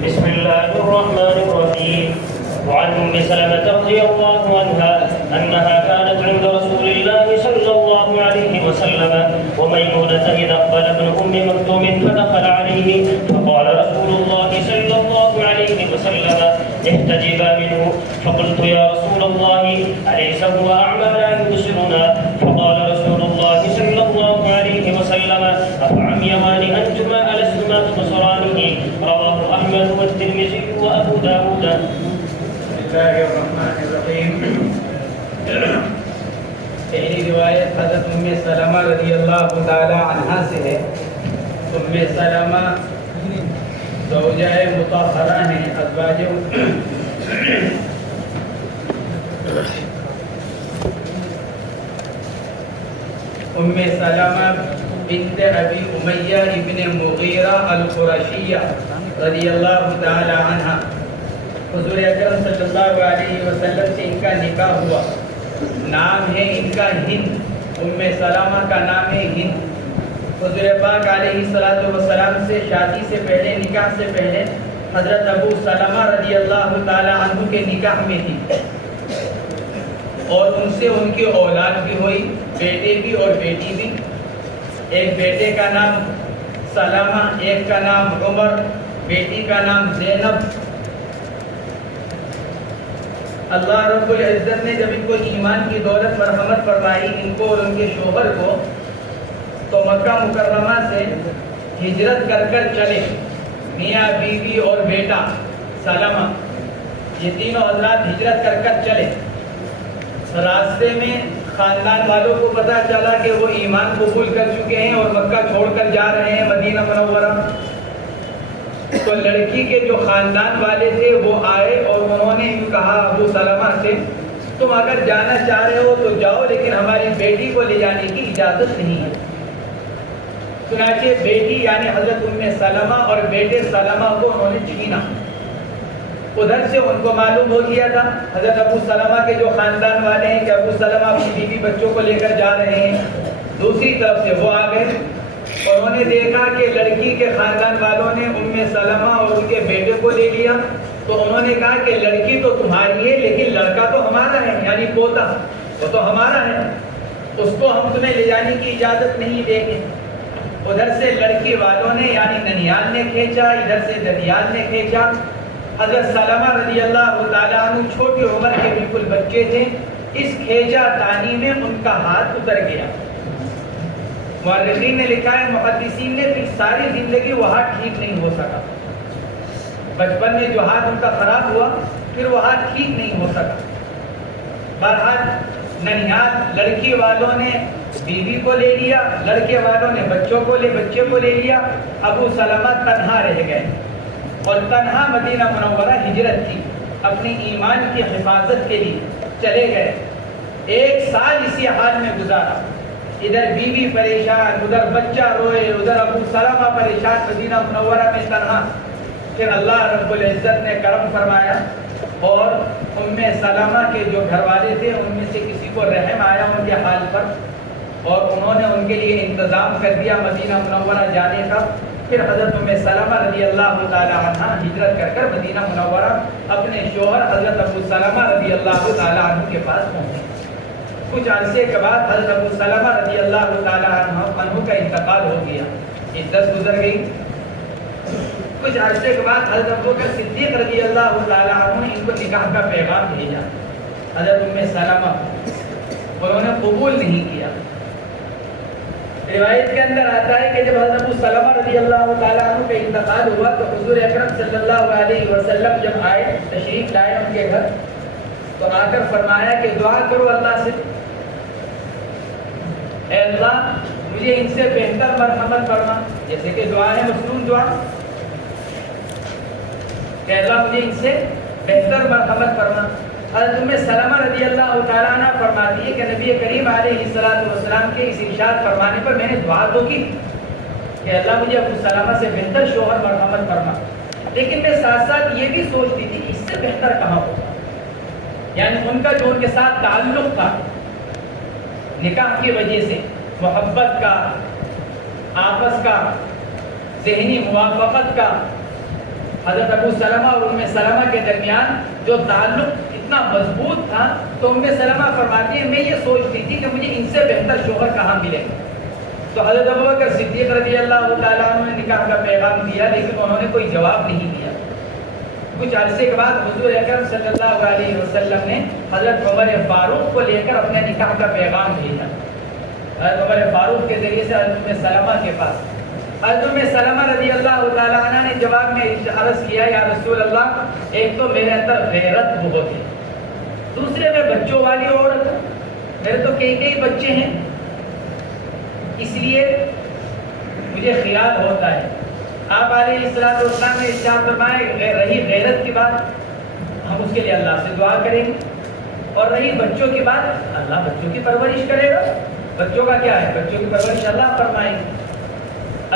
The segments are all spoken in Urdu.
بسم الله الرحمن الرحيم. وعن أم سلمة رضي الله عنها أنها كانت عند رسول الله صلى الله عليه وسلم وميمونة إذا أقبل ابن أم مكتوم فدخل عليه فقال رسول الله صلى الله عليه وسلم احتجبا منه. فقلت يا رسول الله أليس هو أعمى لا يبصرنا؟ فقال رسول الله صلى الله عليه وسلم أفعميان أنتما ألستما تبصرانه؟ رواه أحمد والترمذي وأبو داود. بسم اللہ الرحمن الرحیم. پہلی روایت حضرت ام سلمہ رضی اللہ تعالی عنہا سے ہے. ام سلمہ زوجہ مطہرہ ہیں. ازواج ام سلمہ بنت ابی امیہ ابن مغیرہ القرشیہ رضی اللہ تعالی عنہا. حضور اکرم صلی اللہ علیہ وسلم سے ان کا نکاح ہوا. نام ہے ان کا ہند. ام سلمہ کا نام ہے ہند. حضور پاک علیہ السلام سے شادی سے پہلے، نکاح سے پہلے حضرت ابو سلمہ رضی اللہ تعالی عنہ کے نکاح میں تھی اور ان سے ان کی اولاد بھی ہوئی، بیٹے بھی اور بیٹی بھی. ایک بیٹے کا نام سلمہ، ایک کا نام عمر، بیٹی کا نام زینب. اللہ رب العزت نے جب ان کو ایمان کی دولت مرحمت فرمائی، ان کو اور ان کے شوہر کو، تو مکہ مکرمہ سے ہجرت کر کر چلے. میاں بیوی اور بیٹا سلمہ، یہ تینوں حضرات ہجرت کر کر چلے. راستے میں خاندان والوں کو پتہ چلا کہ وہ ایمان قبول کر چکے ہیں اور مکہ چھوڑ کر جا رہے ہیں مدینہ منورہ. تو لڑکی کے جو خاندان والے تھے وہ آئے اور انہوں نے کہا ابو سلمہ سے، تم اگر جانا چاہ رہے ہو تو جاؤ، لیکن ہماری بیٹی کو لے جانے کی اجازت نہیں ہے. چنانچہ بیٹی یعنی حضرت ام سلمہ اور بیٹے سلمہ کو انہوں نے چھینا. ادھر سے ان کو معلوم ہو گیا تھا حضرت ابو سلمہ کے جو خاندان والے ہیں کہ ابو سلمہ اپنی بیوی بچوں کو لے کر جا رہے ہیں. دوسری طرف سے وہ آ گئے. انہوں نے دیکھا کہ لڑکی کے خاندان والوں نے ام سلمہ اور ان کے بیٹے کو لے لیا. تو انہوں نے کہا کہ لڑکی تو تمہاری ہے لیکن لڑکا تو ہمارا ہے، یعنی پوتا وہ تو ہمارا ہے، اس کو ہم تمہیں لے جانے کی اجازت نہیں دیں گے. ادھر سے لڑکی والوں نے یعنی ننیال نے کھینچا، ادھر سے ددیال نے کھینچا. حضرت سلمہ رضی اللہ تعالیٰ عنہ چھوٹی عمر کے بالکل بچے تھے. اس کھینچا تانی میں ان کا ہاتھ اتر گیا. مورخین نے لکھا ہے، محدثین نے، پھر ساری زندگی وہ ہاتھ ٹھیک نہیں ہو سکا. بچپن میں جو ہاتھ ان کا خراب ہوا پھر وہ ہاتھ ٹھیک نہیں ہو سکا. بہرحال ننیال لڑکی والوں نے بیوی کو لے لیا، لڑکے والوں نے بچے کو لے لیا. ابو سلمہ تنہا رہ گئے اور تنہا مدینہ منورہ ہجرت کی اپنی ایمان کی حفاظت کے لیے چلے گئے. 1 سال اسی حال میں گزارا. ادھر بیوی پریشان، ادھر بچہ روئے، ادھر ابو سلمہ پریشان مدینہ منورہ میں تنہا. پھر اللہ رب العزت نے کرم فرمایا اور ام سلمہ کے جو گھر والے تھے ان میں سے کسی کو رحم آیا ان کے حال پر اور انہوں نے ان کے لیے انتظام کر دیا مدینہ منورہ جانے کا. پھر حضرت ام سلمہ رضی اللہ تعالی عنہ ہجرت کر کر مدینہ منورہ اپنے شوہر حضرت ابو سلمہ رضی اللہ تعالی عنہ کے پاس پہنچے. کچھ عرصے کے بعد حضرت ابو سلمہ رضی اللہ تعالی عنہ کا انتقال ہو گیا، عدت گزر گئی. کچھ عرصے کے بعد حضرت ابوبکر صدیق رضی اللہ تعالی عنہ نے ان کو نکاح کا پیغام بھیجا. حضرت ام سلمہ انہوں نے قبول نہیں کیا. روایت کے اندر آتا ہے کہ جب حضرت ابو سلمہ رضی اللہ تعالی عنہ کا انتقال ہوا تو حضور اکرم صلی اللہ علیہ وسلم جب آئے، تشریف لائے ان کے گھر، تو آ کر فرمایا کہ دعا کرو اللہ سے، اے اللہ مجھے ان سے بہتر مرحمت فرما. جیسے کہ دعا ہے مسنون دعا کہ اللہ مجھے ان سے بہتر مرحمت فرما. حضرت ام سلمہ رضی اللہ تعالیٰ عنہ فرماتی ہے کہ نبی کریم علیہ السلام کے اس ارشاد فرمانے پر میں نے دعا تو کی کہ اللہ مجھے ابو سلمہ سے بہتر شوہر مرحمت فرما، لیکن میں ساتھ ساتھ یہ بھی سوچتی تھی اس سے بہتر کہاں ہوگا. یعنی ان کا جو ان کے ساتھ تعلق تھا نکاح کی وجہ سے، محبت کا، آپس کا، ذہنی موافقت کا، حضرت ابو سلمہ اور ام سلمہ کے درمیان جو تعلق اتنا مضبوط تھا تو ام سلمہ فرماتی ہے میں یہ سوچتی تھی کہ مجھے ان سے بہتر شوہر کہاں ملے. تو حضرت ابوبکر صدیق رضی اللہ تعالیٰ عنہ نے نکاح کا پیغام دیا لیکن انہوں نے کوئی جواب نہیں دیا. کچھ عرصے کے بعد حضور اکرم صلی اللہ علیہ وسلم نے حضرت عمر فاروق کو لے کر اپنے نکاح کا پیغام بھیجا. حضرت عمر فاروق کے ذریعے سے حضرت ام سلمہ کے پاس. حضرت ام سلمہ رضی اللہ تعالیٰ عنہ نے جواب میں عرض کیا یا رسول اللہ ایک تو میرے اندر غیرت بہت ہے, دوسرے میں بچوں والی عورت ہوں, میرے تو کئی بچے ہیں, اس لیے مجھے خیال ہوتا ہے. آپ علیہ السلام نے ارشاد فرمایا رہی غیرت کی بات ہم اس کے لیے اللہ سے دعا کریں گے, اور رہی بچوں کی بات اللہ بچوں کی پرورش کرے گا. بچوں کا کیا ہے, بچوں کی پرورش اللہ فرمائے گی.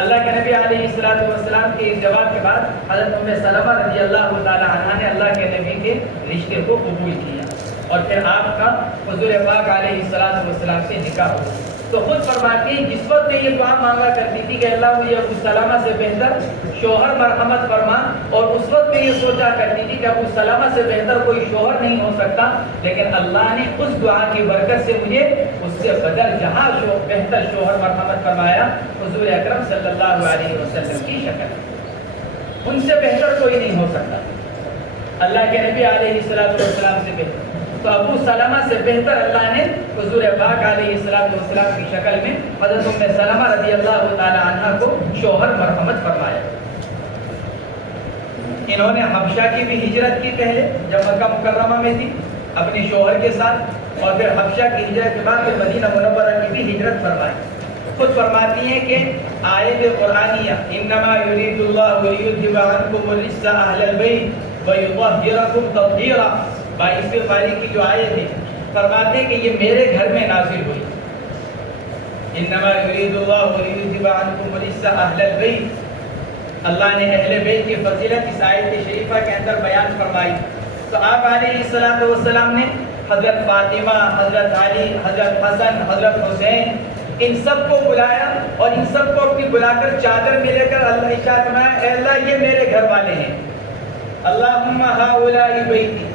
اللہ کے نبی علیہ السلام کے اس جواب کے بعد حضرت ام سلمہ رضی اللہ تعالی عنہ نے اللہ کے نبی کے رشتے کو قبول کیا اور پھر آپ کا حضور پاک علیہ السلام سے نکاح ہوا. تو خود فرماتی ہیں جس وقت میں یہ دعا مانگا کرتی تھی کہ اللہ مجھے ابو سلمہ سے بہتر شوہر مرحمت فرما, اور اس وقت میں یہ سوچا کرتی تھی کہ ابو سلمہ سے بہتر کوئی شوہر نہیں ہو سکتا, لیکن اللہ نے اس دعا کی برکت سے مجھے اس سے بدل جہاں بہتر شوہر مرحمت فرمایا حضور اکرم صلی اللہ علیہ وسلم کی شکل. ان سے بہتر کوئی نہیں ہو سکتا, اللہ کے نبی علیہ السلام سے بہتر. تو ابو سلمہ سے بہتر اللہ نے حضور پاک علیہ السلام کی شکل میں حضرت ام سلمہ رضی اللہ تعالی عنہ کو شوہر مرحمت فرمایا. انہوں نے حبشہ کی بھی ہجرت کی پہلے جب مکہ مکرمہ میں تھی اپنے شوہر کے ساتھ, اور پھر حبشہ کی ہجرت کے بعد پھر مدینہ منورہ کی بھی ہجرت فرمائی. خود فرماتی ہیں کہ آیت قرآنیہ انما یرید اللہ لیذھب عنکم الرجس اہل البیت ویطہرکم تطہیرا 22ویں پاری کی جو آیت ہے فرماتے ہیں کہ یہ میرے گھر میں نازل ہوئی. انما یرید اللہ لیذھب عنکم الرجس اہل البیت, اللہ نے اہل بیت کی فضیلت اس آیت شریفہ کے اندر بیان فرمائی. تو آپ علیہ السلام نے حضرت فاطمہ, حضرت علی, حضرت حسن, حضرت حسین ان سب کو بلایا اور ان سب کو اپنی بلا کر چادر میں لے کر اللہ ارشاد فرمایا اے اللہ یہ میرے گھر والے ہیں. اللہم ہؤلاء بیتی,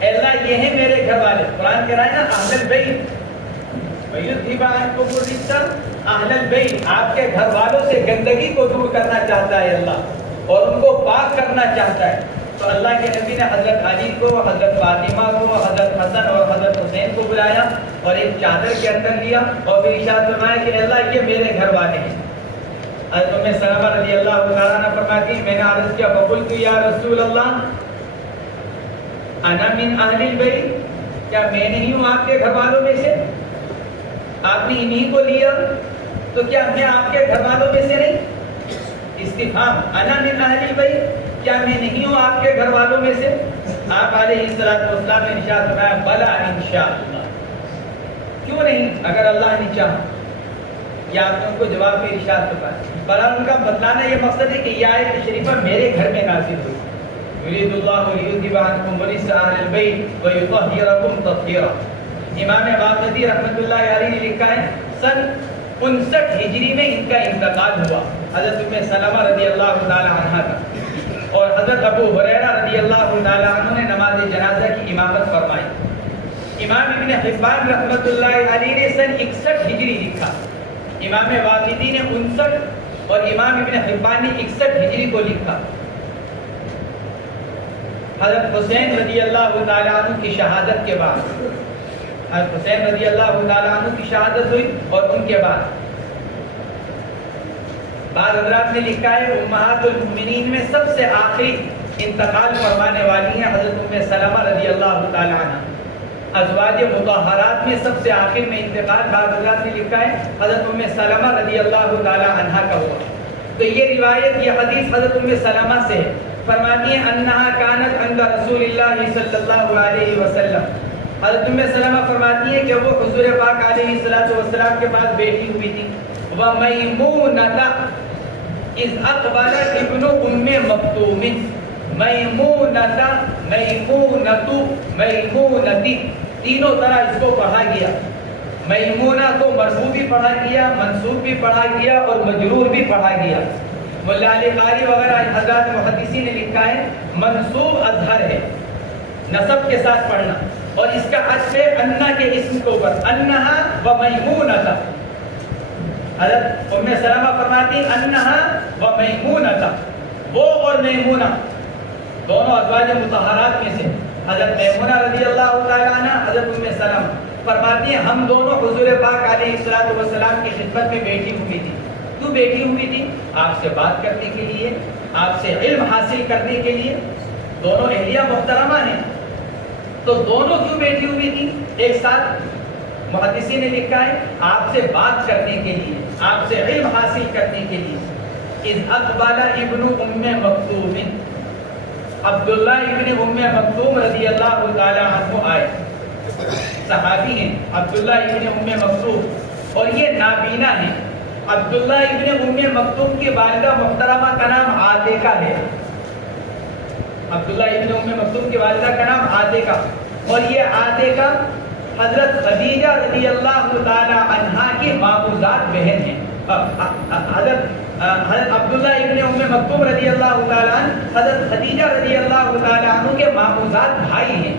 اے اللہ یہ ہیں میرے گھر والے. قرآن کہہ رہا ہے نا اہل البیت ویذھب عنکم الرجس اہل البیت, آپ کے گھر والوں سے گندگی کو دور کرنا چاہتا ہے اللہ اور ان کو پاک کرنا چاہتا ہے. تو اللہ کے نبی نے حضرت علی کو, حضرت فاطمہ کو, حضرت حسن اور حضرت حسین کو بلایا اور ایک چادر کے اندر لیا اور پھر ارشاد فرمایا کہ اللہ یہ میرے گھر والے ہیں. حضرت ام سلمہ رضی اللہ تعالیٰ عنہ فرماتی میں نے عرض کیا فقلت یا رسول اللہ انا من اہل البیت, کیا میں نہیں ہوں آپ کے گھر والوں میں سے؟ آپ نے انہی کو لیا تو کیا میں آپ کے گھر والوں میں سے نہیں؟ استفہام انا من اہل البیت, کیا میں نہیں ہوں آپ کے گھر والوں میں سے؟ آپ علیہ السلام نے ارشاد فرمایا بلا انشاءاللہ, کیوں نہیں اگر اللہ نے چاہا. یا آپ نے ان کو جواب میں ارشاد فرمایا بلا, ان کا بتلانا یہ مقصد ہے کہ یہ آیت شریفہ میرے گھر میں نازل ہوئی. یرید اللہ لیذھب عنکم الرجس اہل البیت ویطہرکم تطہیرا. امام باقری رحمۃ اللہ علیہ نے لکھا ہے سن 59 ہجری میں ان کا انتقال ہوا, حضرت ام سلمہ رضی اللہ تعالی عنہ کا. اور حضرت ابو ہریرہ رضی اللہ تعالی عنہ نے نماز جنازہ کی امامت فرمائی. امام ابن حبان رحمۃ اللہ علیہ نے سن 61 ہجری لکھا, امام واقدی نے 59 اور امام ابن حبان نے 61 ہجری کو لکھا. حضرت حسین رضی اللہ تعالی عنہ کی شہادت کے بعد, حضرت حسین رضی اللہ تعالی عنہ کی شہادت ہوئی اور ان کے بعد بعض حضرات نے لکھا ہے امہات المؤمنین میں سب سے آخری انتقال فرمانے والی ہیں حضرت ام سلمہ رضی اللہ تعالی عنہ. ازواج مطہرات میں سب سے آخر میں انتقال بعض حضرات نے لکھا ہے حضرت ام سلمہ رضی اللہ تعالی عنہ کا ہوا. تو یہ روایت, یہ حدیث حضرت ام سلمہ سے ہے. فرماتی ہیں انہا کانت عند رسول اللہ صلی اللہ علیہ وسلم, حضرت ام سلمہ فرماتی ہیں کہ وہ حضور پاک علیہ السلام کے پاس بیٹھی ہوئی تھی. ومیمونۃ اذ اقبل ابن ام مکتوم, میمونۃ, میمونۃ, میمونتی, تینوں طرح اس کو پڑھا گیا. میمونہ کو مرفوع بھی پڑھا گیا, منصوب بھی پڑھا گیا اور مجرور بھی پڑھا گیا. ملا علی قاری وغیرہ حضرات محدثین نے لکھا ہے منسوب اظہر ہے، نسب کے ساتھ پڑھنا، اور اس کا عطف ہے انا کے اسم کے اوپر، انہا و میمونۃ۔ حضرت ام سلمہ فرماتی انہا و میمونۃ، وہ اور میمونہ دونوں ازواج مطہرات میں سے حضرت میمونہ رضی اللہ تعالیٰ عنہ، حضرت ام سلمہ فرماتی ہیں ہم دونوں حضور پاک علیہ الصلوۃ والسلام کی خدمت میں بیٹھی ہوئی تھی۔ کیوں بیٹھی ہوئی تھی؟ آپ سے بات کرنے کے لیے، آپ سے علم حاصل کرنے کے لیے۔ دونوں اہلیہ محترمہ ہیں، تو دونوں کیوں بیٹھی ہوئی تھی ایک ساتھ؟ محدثین نے لکھا ہے آپ سے بات کرنے کے لیے، آپ سے علم حاصل کرنے کے لیے۔ اذ اقبل ابن ام مکتوم، عبداللہ ابن ام مکتوم رضی اللہ تعالی عنہ آئے، صحابی ہیں عبداللہ ابن ام مکتوم، اور یہ نابینا ہیں۔ عبداللہ ابن ام مکتوم کی والدہ محترمہ کا نام عاتکہ ہے، عبداللہ ابن ام مکتوم کی والدہ کا نام عاتکہ، اور یہ عاتکہ حضرت خدیجہ رضی اللہ تعالی عنہا کی ماموزات بہن ہیں۔ حضرت عبداللہ ابن ام مکتوم رضی اللہ تعالی عنہ حضرت خدیجہ رضی اللہ تعالی عنہ کے ماموزات بھائی ہیں۔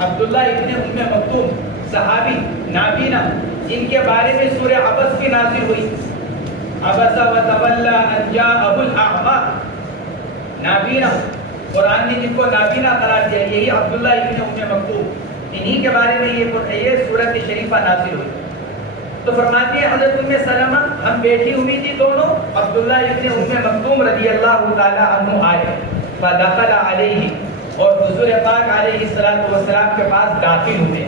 عبداللہ ابن ام مکتوم صحابی نابینا، ان کے بارے میں سورہ عبس بھی نازل ہوئی، عبس وتولی ان جاءہ الاعمی، نابینا، قرآن نے جن کو نابینا قرار دیا یہی عبداللہ ابن ام مکتوم، انہی کے بارے میں یہ سورۃ شریفہ نازل ہوئی۔ تو فرماتی ہے حضرت ام سلمہ ہم بیٹھی ہوئی تھی دونوں، عبداللہ ابن ام مکتوم رضی اللہ تعالی عنہ آئے، فدخل علیہ، اور حضور پاک علیہ السلام کے پاس داخل ہوئے،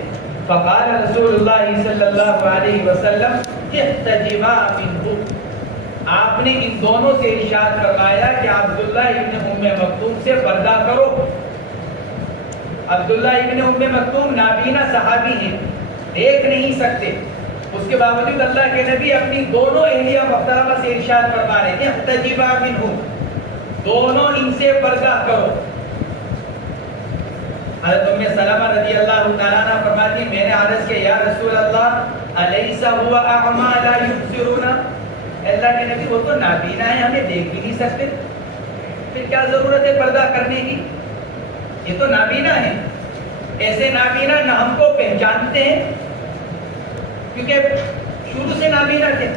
فقال رسول اللہ صلی اللہ علیہ وسلم احتجبا منہ، آپ نے ان دونوں سے ارشاد فرمایا کہ عبداللہ ابن ام مکتوم سے پردہ کرو۔ عبداللہ ابن ام مکتوم نابینا صحابی ہیں، دیکھ نہیں سکتے، اس کے باوجود اللہ کے نبی اپنی دونوں اہلیہ محترمہ سے ارشاد فرما رہے ہیں احتجبا منہ، دونوں ان سے پردہ کرو۔ حضرت ام سلمہ رضی اللہ تعالیٰ عنہ فرماتی میں نے عرض کیا یا رسول اللہ الیس هو اعمی لا یبصرون، اللہ کے نبی وہ تو نابینا ہے، ہمیں دیکھ بھی نہیں سکتے، پھر کیا ضرورت ہے پردہ کرنے کی؟ یہ تو نابینا ہے، ایسے نابینا نہ ہم کو پہچانتے ہیں، کیونکہ شروع سے نابینا تھے،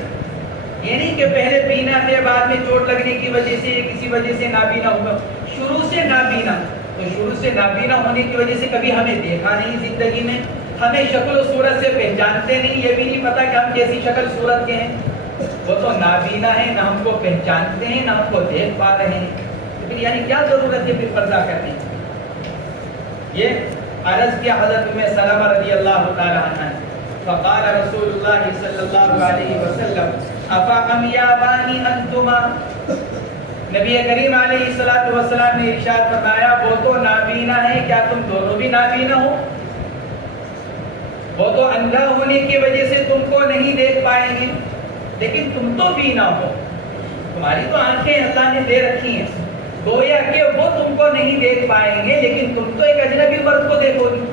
یہ نہیں کہ پہلے بینا تھے بعد میں چوٹ لگنے کی وجہ سے کسی وجہ سے نابینا ہوا، شروع سے نابینا۔ تو شروع سے نابینا ہونے کی وجہ سے کبھی ہمیں دیکھا نہیں زندگی میں، ہمیں شکل و صورت سے پہچانتے نہیں، یہ بھی نہیں پتا کہ ہم کیسی شکل صورت کے ہیں، وہ تو نابینا ہے، نہ ہم کو پہچانتے ہیں نہ ہم کو دیکھ پا رہے ہیں، تو پھر یعنی کیا ضرورت ہے پھر پردہ کرنے کی؟ یہ عرض کیا حضرت ام سلمہ رضی اللہ تعالی عنہ، فقال رسول اللہ صلی اللہ علیہ وسلم افا امیابانی انتما، نبی کریم علیہ الصلوۃ والسلام نے ارشاد فرمایا وہ تو نابینا ہے، کیا تم دونوں بھی نابینا ہو؟ وہ تو اندھا ہونے کی وجہ سے تم کو نہیں دیکھ پائیں گے، لیکن تم تو بینا ہو، تمہاری تو آنکھیں اللہ نے دے رکھی ہیں، گویا کہ وہ تم کو نہیں دیکھ پائیں گے لیکن تم تو ایک اجنبی مرد کو دیکھو گی۔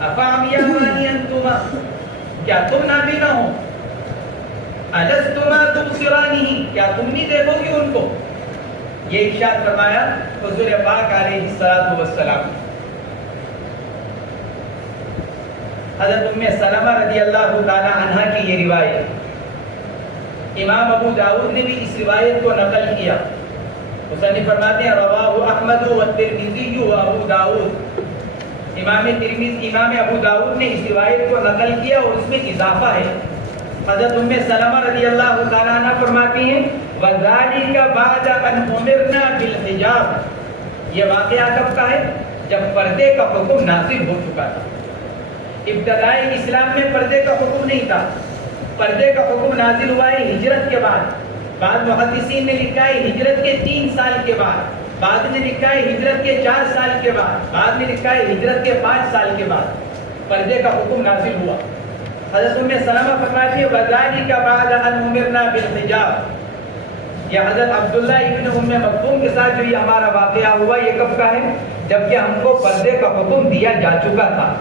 افا امیابانی انتما، کیا تم نابینا ہو؟ الستما تبصرانی، کیا تم نہیں دیکھو گی ان کو؟ یہ ارشاد فرمایا حضور پاک علیہ الصلوۃ والسلام۔ حضرت ام سلمہ رضی اللہ تعالی عنہا کی یہ روایت امام ابو داؤد نے بھی اس روایت کو نقل کیا، مصنف فرماتے ہیں رواہ احمد والترمذی و ابو داؤد، امام ابو داؤد نے اس روایت کو نقل کیا اور اس میں اضافہ ہے۔ حضرت ام سلمہ رضی اللہ تعالیٰ عنہ فرماتی ہیں وَذَلِكَ بَعْدَ أَنْ أُمِرْنَا بِالْحِجَابِ، یہ واقعہ کب کا ہے؟ جب پردے کا حکم نازل ہو چکا تھا۔ ابتدائی اسلام میں پردے کا حکم نہیں تھا، پردے کا حکم نازل ہوا ہے ہجرت کے بعد، بعض محدثین نے لکھا ہے ہجرت کے 3 سال کے بعد، بعض نے لکھا ہے ہجرت کے 4 سال کے بعد، بعض نے لکھا ہے ہجرت کے 5 سال کے بعد پردے کا حکم نازل ہوا۔ حضرت ام سلمہ فرماتی ہے وَذَلِكَ بَعْدَ أَنْ أُمِرْنَا بِالْحِجَابِ، یہ حضرت عبداللہ ابن ام مکتوم کے ساتھ جو یہ ہمارا واقعہ ہوا یہ کب کا ہے؟ جبکہ ہم کو پردے کا حکم دیا جا چکا تھا،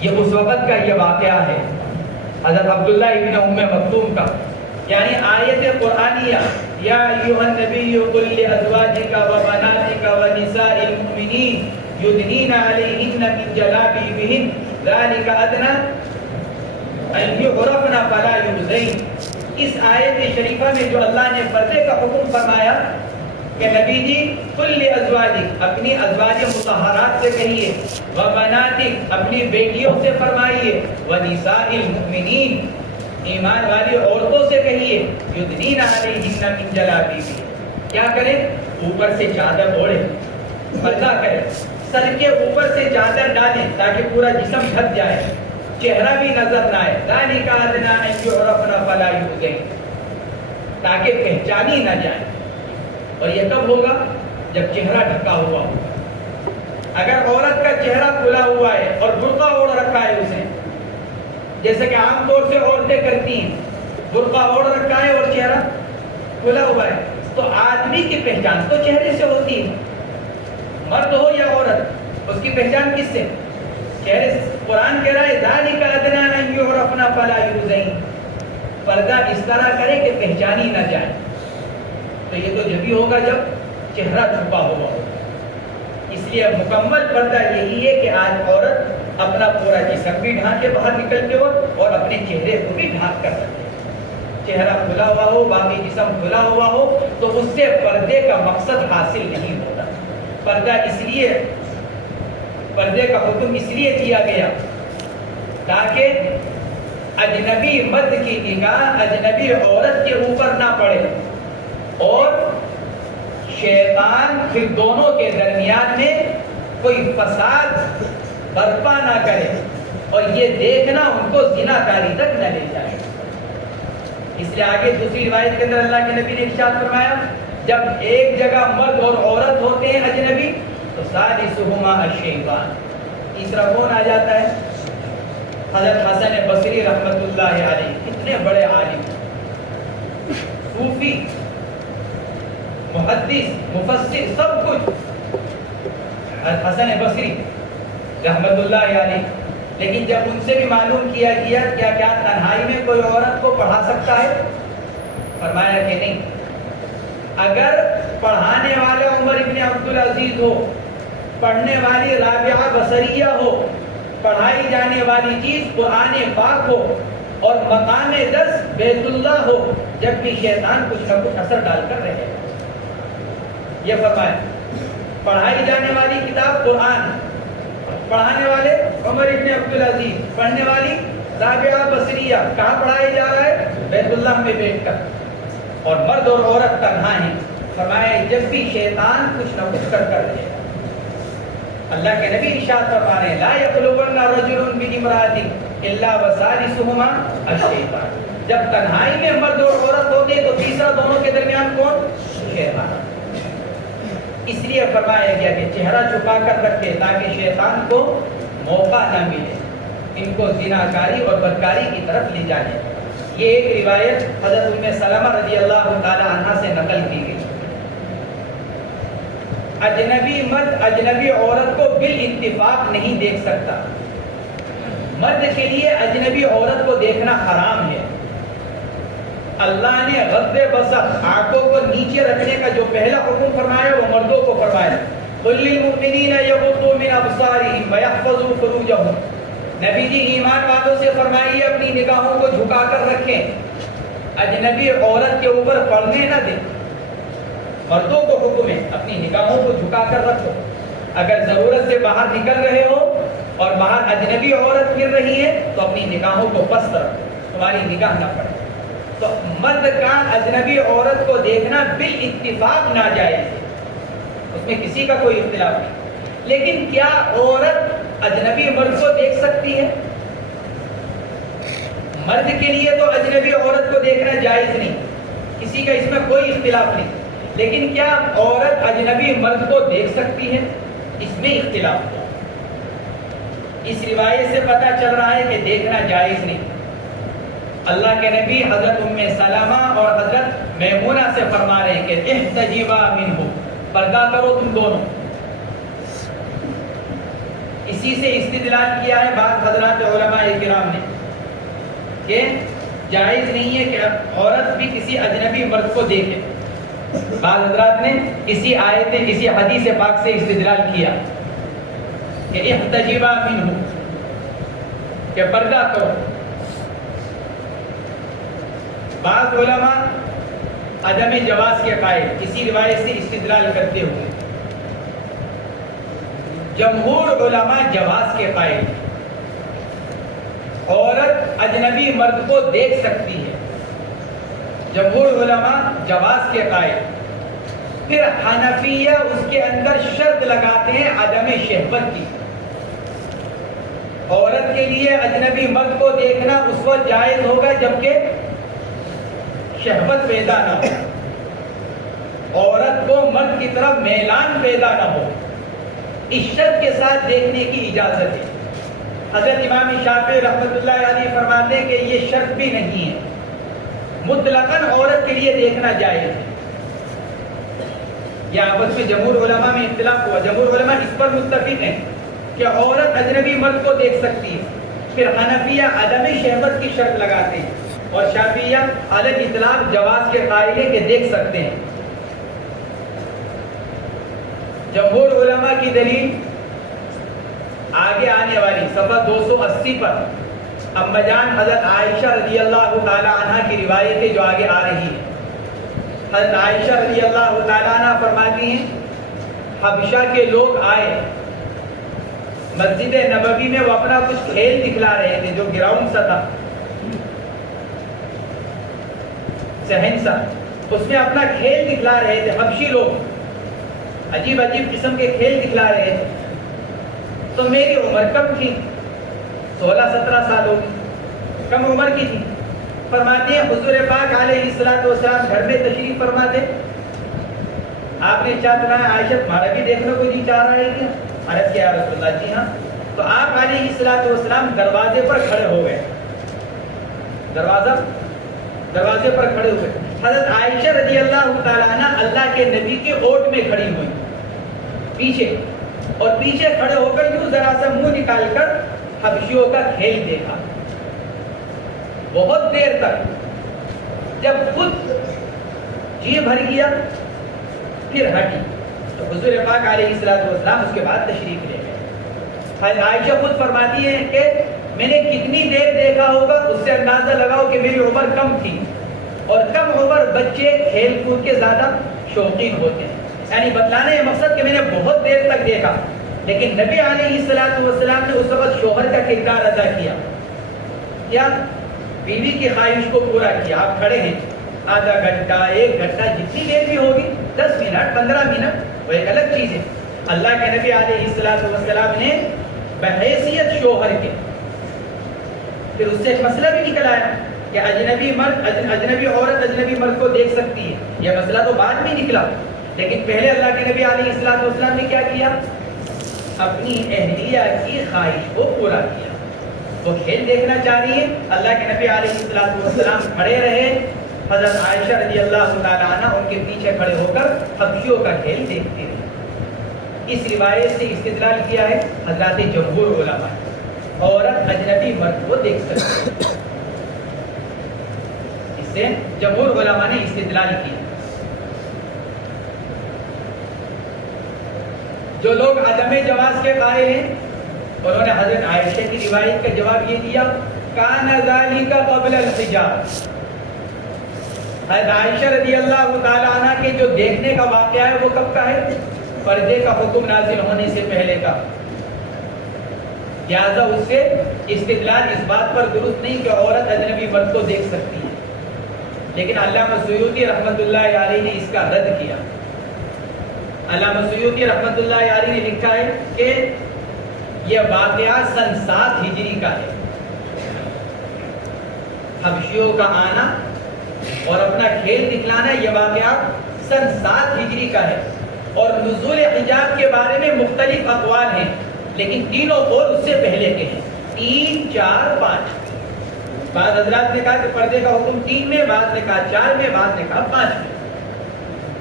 یہ اس وقت کا یہ واقعہ ہے حضرت عبداللہ ابن ام مکتوم کا۔ یعنی آیت قرآنیہ یا ایھا النبی قل لازواجک و بناتک و نساء المؤمنین یدنین علیہن من جلابیبہن ذلک ادنی ان یعرفن فلا یؤذین. اس آیت شریفہ میں جو اللہ نے پردے کا حکم فرمایا کہ نبی جی قل لازواجک اپنی ازواج مطہرات سے کہیے، و بناتک اپنی بیٹیوں سے فرمائیے، و نساء المؤمنین ایمان والی عورتوں سے کہیے، یدنین علیہن من جلابیبہن کیا کریں؟ اوپر سے چادر اوڑھے، پردہ کریں، سر کے اوپر سے چادر ڈالیں تاکہ پورا جسم ڈھک جائے، چہرہ بھی نظر نہ آئے. ذالک ادنی ان یعرفن فلا یؤذین تاکہ پہچانی نہ جائے. اور یہ کب ہوگا؟ جب چہرہ ڈھکا ہوا ہو. اگر عورت کا چہرہ کھلا ہوا ہے اور برقع اوڑھ رکھا ہے اسے، جیسے کہ عام طور سے عورتیں کرتی ہیں، برقع اوڑھ رکھا ہے اور چہرہ کھلا ہوا ہے، تو آدمی کی پہچان تو چہرے سے ہوتی ہے، مرد ہو یا عورت، اس کی پہچان کس سے؟ چہرے سے. قرآن کہہ رہا ہے ذالک ادنی ان یعرفن فلا یؤذین، پردہ اس طرح کرے کہ پہچانی نہ جائے. تو یہ تو جبھی ہوگا جب چہرہ چھپا ہوا ہو. اس لیے مکمل پردہ یہی ہے کہ آج عورت اپنا پورا جسم بھی ڈھانپ کے باہر نکلتے ہو اور اپنے چہرے کو بھی ڈھانپ کر سکتے. چہرہ کھلا ہوا ہو، باقی جسم کھلا ہوا ہو تو اس سے پردے کا مقصد حاصل نہیں ہوتا. پردے کا حکم اس لیے کیا گیا تاکہ اجنبی مرد کی نگاہ اجنبی عورت کے اوپر نہ پڑے اور شیطان پھر دونوں کے درمیان میں کوئی فساد برپا نہ کرے اور یہ دیکھنا ان کو زنا کاری تک نہ لے جائے. اس لیے آگے دوسری روایت کے اندر اللہ کے نبی نے ارشاد فرمایا جب ایک جگہ مرد اور عورت ہوتے ہیں اجنبی تو ثالثہما الشیطان. تیسرا کون آ جاتا ہے؟ حضرت حسن بصری رحمت اللہ علیہ، اتنے بڑے عالم، صوفی، محدث، مفسر، سب کچھ. حضرت حسن بصری رحمت اللہ علیہ، لیکن جب ان سے بھی معلوم کیا گیا کیا تنہائی میں کوئی عورت کو پڑھا سکتا ہے؟ فرمایا کہ نہیں. اگر پڑھانے والا عمر ابن عبدالعزیز ہو، پڑھنے والی رابعہ بصریہ ہو، پڑھائی جانے والی چیز قرآن پاک ہو اور مقام درس بیت اللہ ہو، جب بھی شیطان کچھ نہ کچھ اثر ڈال کر رہے گا. یہ فرمایا پڑھائی جانے والی کتاب قرآن، پڑھانے والے عمر ابن عبدالعزیز، پڑھنے والی رابعہ بصریہ، کہاں پڑھائی جا رہا ہے؟ بیت اللہ میں بیٹھ کر، اور مرد اور عورت تنہا ہیں. فرمایا جب بھی شیطان کچھ نہ کچھ کر رہے گا. اللہ کے نبی ارشاد فرما رہے ہیں لا یقلبن رجل بامرأة الا وثالثهما الشیطان. جب تنہائی میں مرد اور عورت ہوتے تو تیسرا دونوں کے درمیان کون؟ شیطان. اس لیے فرمایا گیا کہ چہرہ چھپا کر رکھے تاکہ شیطان کو موقع نہ ملے ان کو زناکاری اور بدکاری کی طرف لے جانے. یہ ایک روایت حضرت ام سلمہ رضی اللہ تعالی عنہا سے نقل کی گئی. اجنبی مرد اجنبی عورت کو بالاتفاق نہیں دیکھ سکتا. مرد کے لیے اجنبی عورت کو دیکھنا حرام ہے. اللہ نے غض بصر، آنکھوں کو نیچے رکھنے کا جو پہلا حکم فرمایا وہ مردوں کو فرمایا. قل للمؤمنین یغضوا من ابصارهم ويحفظوا فروجهم. نبی جی ایمان والوں سے فرمائیے اپنی نگاہوں کو جھکا کر رکھیں، اجنبی عورت کے اوپر پڑنے نہ دیں. مردوں کو حکم ہے اپنی نگاہوں کو جھکا کر رکھو. اگر ضرورت سے باہر نکل رہے ہو اور باہر اجنبی عورت پھر رہی ہے تو اپنی نگاہوں کو پست رکھو، تمہاری نگاہ نہ پڑے. تو مرد کا اجنبی عورت کو دیکھنا بالاتفاق ناجائز ہے، اس میں کسی کا کوئی اختلاف نہیں. لیکن کیا عورت اجنبی مرد کو دیکھ سکتی ہے؟ مرد کے لیے تو اجنبی عورت کو دیکھنا جائز نہیں، کسی کا اس میں کوئی اختلاف نہیں. لیکن کیا عورت اجنبی مرد کو دیکھ سکتی ہے؟ اس میں اختلاف ہے. اس روایت سے پتہ چل رہا ہے کہ دیکھنا جائز نہیں. اللہ کے نبی حضرت ام سلمہ اور حضرت میمونہ سے فرما رہے ہیں کہ احتجبا منہ، پردہ کرو تم دونوں. اسی سے استدلال کیا ہے بعض حضرات علماء کرام نے کہ جائز نہیں ہے کہ عورت بھی کسی اجنبی مرد کو دیکھے. بعض حضرات نے اسی آیت اسی حدیث پاک سے استدلال کیا کہ احتجبا منہ، کہ پردہ کرو. بعض علماء عدم جواز کے قائل اسی روایت سے استدلال کرتے ہوئے. جمہور علماء جواز کے قائل. عورت اجنبی مرد کو دیکھ سکتی ہے، جمہور علماء جواز کے قائل. پھر حنفیہ اس کے اندر شرط لگاتے ہیں عدم شہوت کی. عورت کے لیے اجنبی مرد کو دیکھنا اس وقت جائز ہوگا جبکہ شہوت پیدا نہ ہو، عورت کو مرد کی طرف میلان پیدا نہ ہو. اس شرط کے ساتھ دیکھنے کی اجازت ہے. حضرت امام شافعی رحمۃ اللہ علیہ فرماتے ہیں کہ یہ شرط بھی نہیں ہے، مطلقاً عورت کے لیے دیکھنا جائز ہے. یہ آپس میں جمہور علماء میں اختلاف ہوا. جمہور علماء اس پر متفق ہیں کہ عورت اجنبی مرد کو دیکھ سکتی ہے. پھر حنفیہ عدم شہوت کی شرط لگاتے ہیں اور شافعیہ علی الاطلاق جواز کے قائل ہیں کہ دیکھ سکتے ہیں. جمہور علماء کی دلیل آگے آنے والی صفحہ 280 پر اما جان حضرت عائشہ رضی اللہ تعالی عنہ کی روایت ہے جو آگے آ رہی ہے. حضرت عائشہ رضی اللہ تعالی عنہ فرماتی ہیں حبشہ کے لوگ آئے مسجد نبوی میں، وہ اپنا کچھ کھیل دکھلا رہے تھے جو گراؤنڈ سا تھا، صحن سا، اس میں اپنا کھیل دکھلا رہے تھے. حبشی لوگ عجیب عجیب قسم کے کھیل دکھلا رہے تھے. تو میری عمر کم تھی، 16-17 سال ہوگی، کم عمر کی تھی. فرماتے ہیں حضور پاک علیہ الصلوۃ والسلام گھر میں تشریف فرما تھے. آپ نے چاہ سنا عائشہ تمہارا بھی دیکھنے کو جی چاہ رہا ہے کیا؟ عرض کیا رسول اللہ جی ہاں. تو آپ علیہ الصلوۃ والسلام دروازے پر کھڑے ہو گئے، دروازے پر کھڑے ہوئے. حضرت عائشہ رضی اللہ تعالیٰ عنہ اللہ کے نبی کے اوٹ میں کھڑی ہوئی پیچھے، اور پیچھے کھڑے ہو کر یوں ذرا سا منہ نکال کر حبشیوں کا کھیل دیکھا بہت دیر تک. جب خود جی بھر گیا پھر ہٹی تو حضور پاک علیہ الصلوۃ والسلام اس کے بعد تشریف لے گئے. حضرت عائشہ خود فرماتی ہیں کہ میں نے کتنی دیر دیکھا ہوگا اس سے اندازہ لگاؤ کہ میری عمر کم تھی، اور کم عمر بچے کھیل کود کے زیادہ شوقین ہوتے ہیں. یعنی بتلانے یہ مقصد کہ میں نے بہت دیر تک دیکھا، لیکن نبی علیہ الصلوۃ والسلام نے اس وقت شوہر کا کردار ادا کیا. کیا؟ بیوی کی خواہش کو پورا کیا. آپ کھڑے ہیں آدھا گھنٹہ 1 گھنٹہ جتنی دیر بھی ہوگی، 10 منٹ 15 منٹ، وہ ایک الگ چیز ہے. اللہ کے نبی علیہ الصلوۃ والسلام نے بحیثیت شوہر کے پھر اس سے ایک مسئلہ بھی نکل آیا کہ اجنبی عورت اجنبی مرد کو دیکھ سکتی ہے. یہ مسئلہ تو بعد میں نکلا، لیکن پہلے اللہ کے نبی علیہ الصلوۃ والسلام نے کیا کیا؟ اپنی اہلیہ کی خواہش کو پورا کیا. وہ کھیل دیکھنا چاہ رہی ہے، اللہ کے نبی علیہ الصلوۃ والسلام کھڑے رہے. حضرت عائشہ رضی اللہ تعالیٰ عنہ ان کے پیچھے کھڑے ہو کر حبشیوں کا کھیل دیکھتے رہے. اس روایت سے استدلال کیا ہے حضرات جمہور علماء، عورت اجنبی مرد کو دیکھ سکتی ہے. اس سے جمہور علماء نے استدلال کیا. جو لوگ عدم جواز کے قائل ہیں انہوں نے حضرت عائشہ کی روایت کا جواب یہ دیا کان ذالک قبل الحجاب. حضرت عائشہ رضی اللہ تعالیٰ عنہ کے جو دیکھنے کا واقعہ ہے وہ کب کا ہے؟ پردے کا حکم نازل ہونے سے پہلے کا. لہٰذا اس سے استدلال اس بات پر درست نہیں کہ عورت اجنبی مرد کو دیکھ سکتی ہے. لیکن علامہ سیوطی رحمۃ اللہ علیہ نے اس کا رد کیا. علامہ سیوطی رحمۃ اللہ علیہ نے لکھا ہے کہ یہ واقعہ سن 7 ہجری کا ہے. حبشیوں کا آنا اور اپنا کھیل دکھلانا یہ واقعہ سن 7 ہجری کا ہے. اور نزول حجاب کے بارے میں مختلف اقوال ہیں، لیکن تینوں قول اس سے پہلے کے ہیں، 3، 4، 5. بعض حضرات نے کہا کہ پردے کا حکم 3 میں، بعض نے کہا 4 میں، بعض نے کہا 5 میں.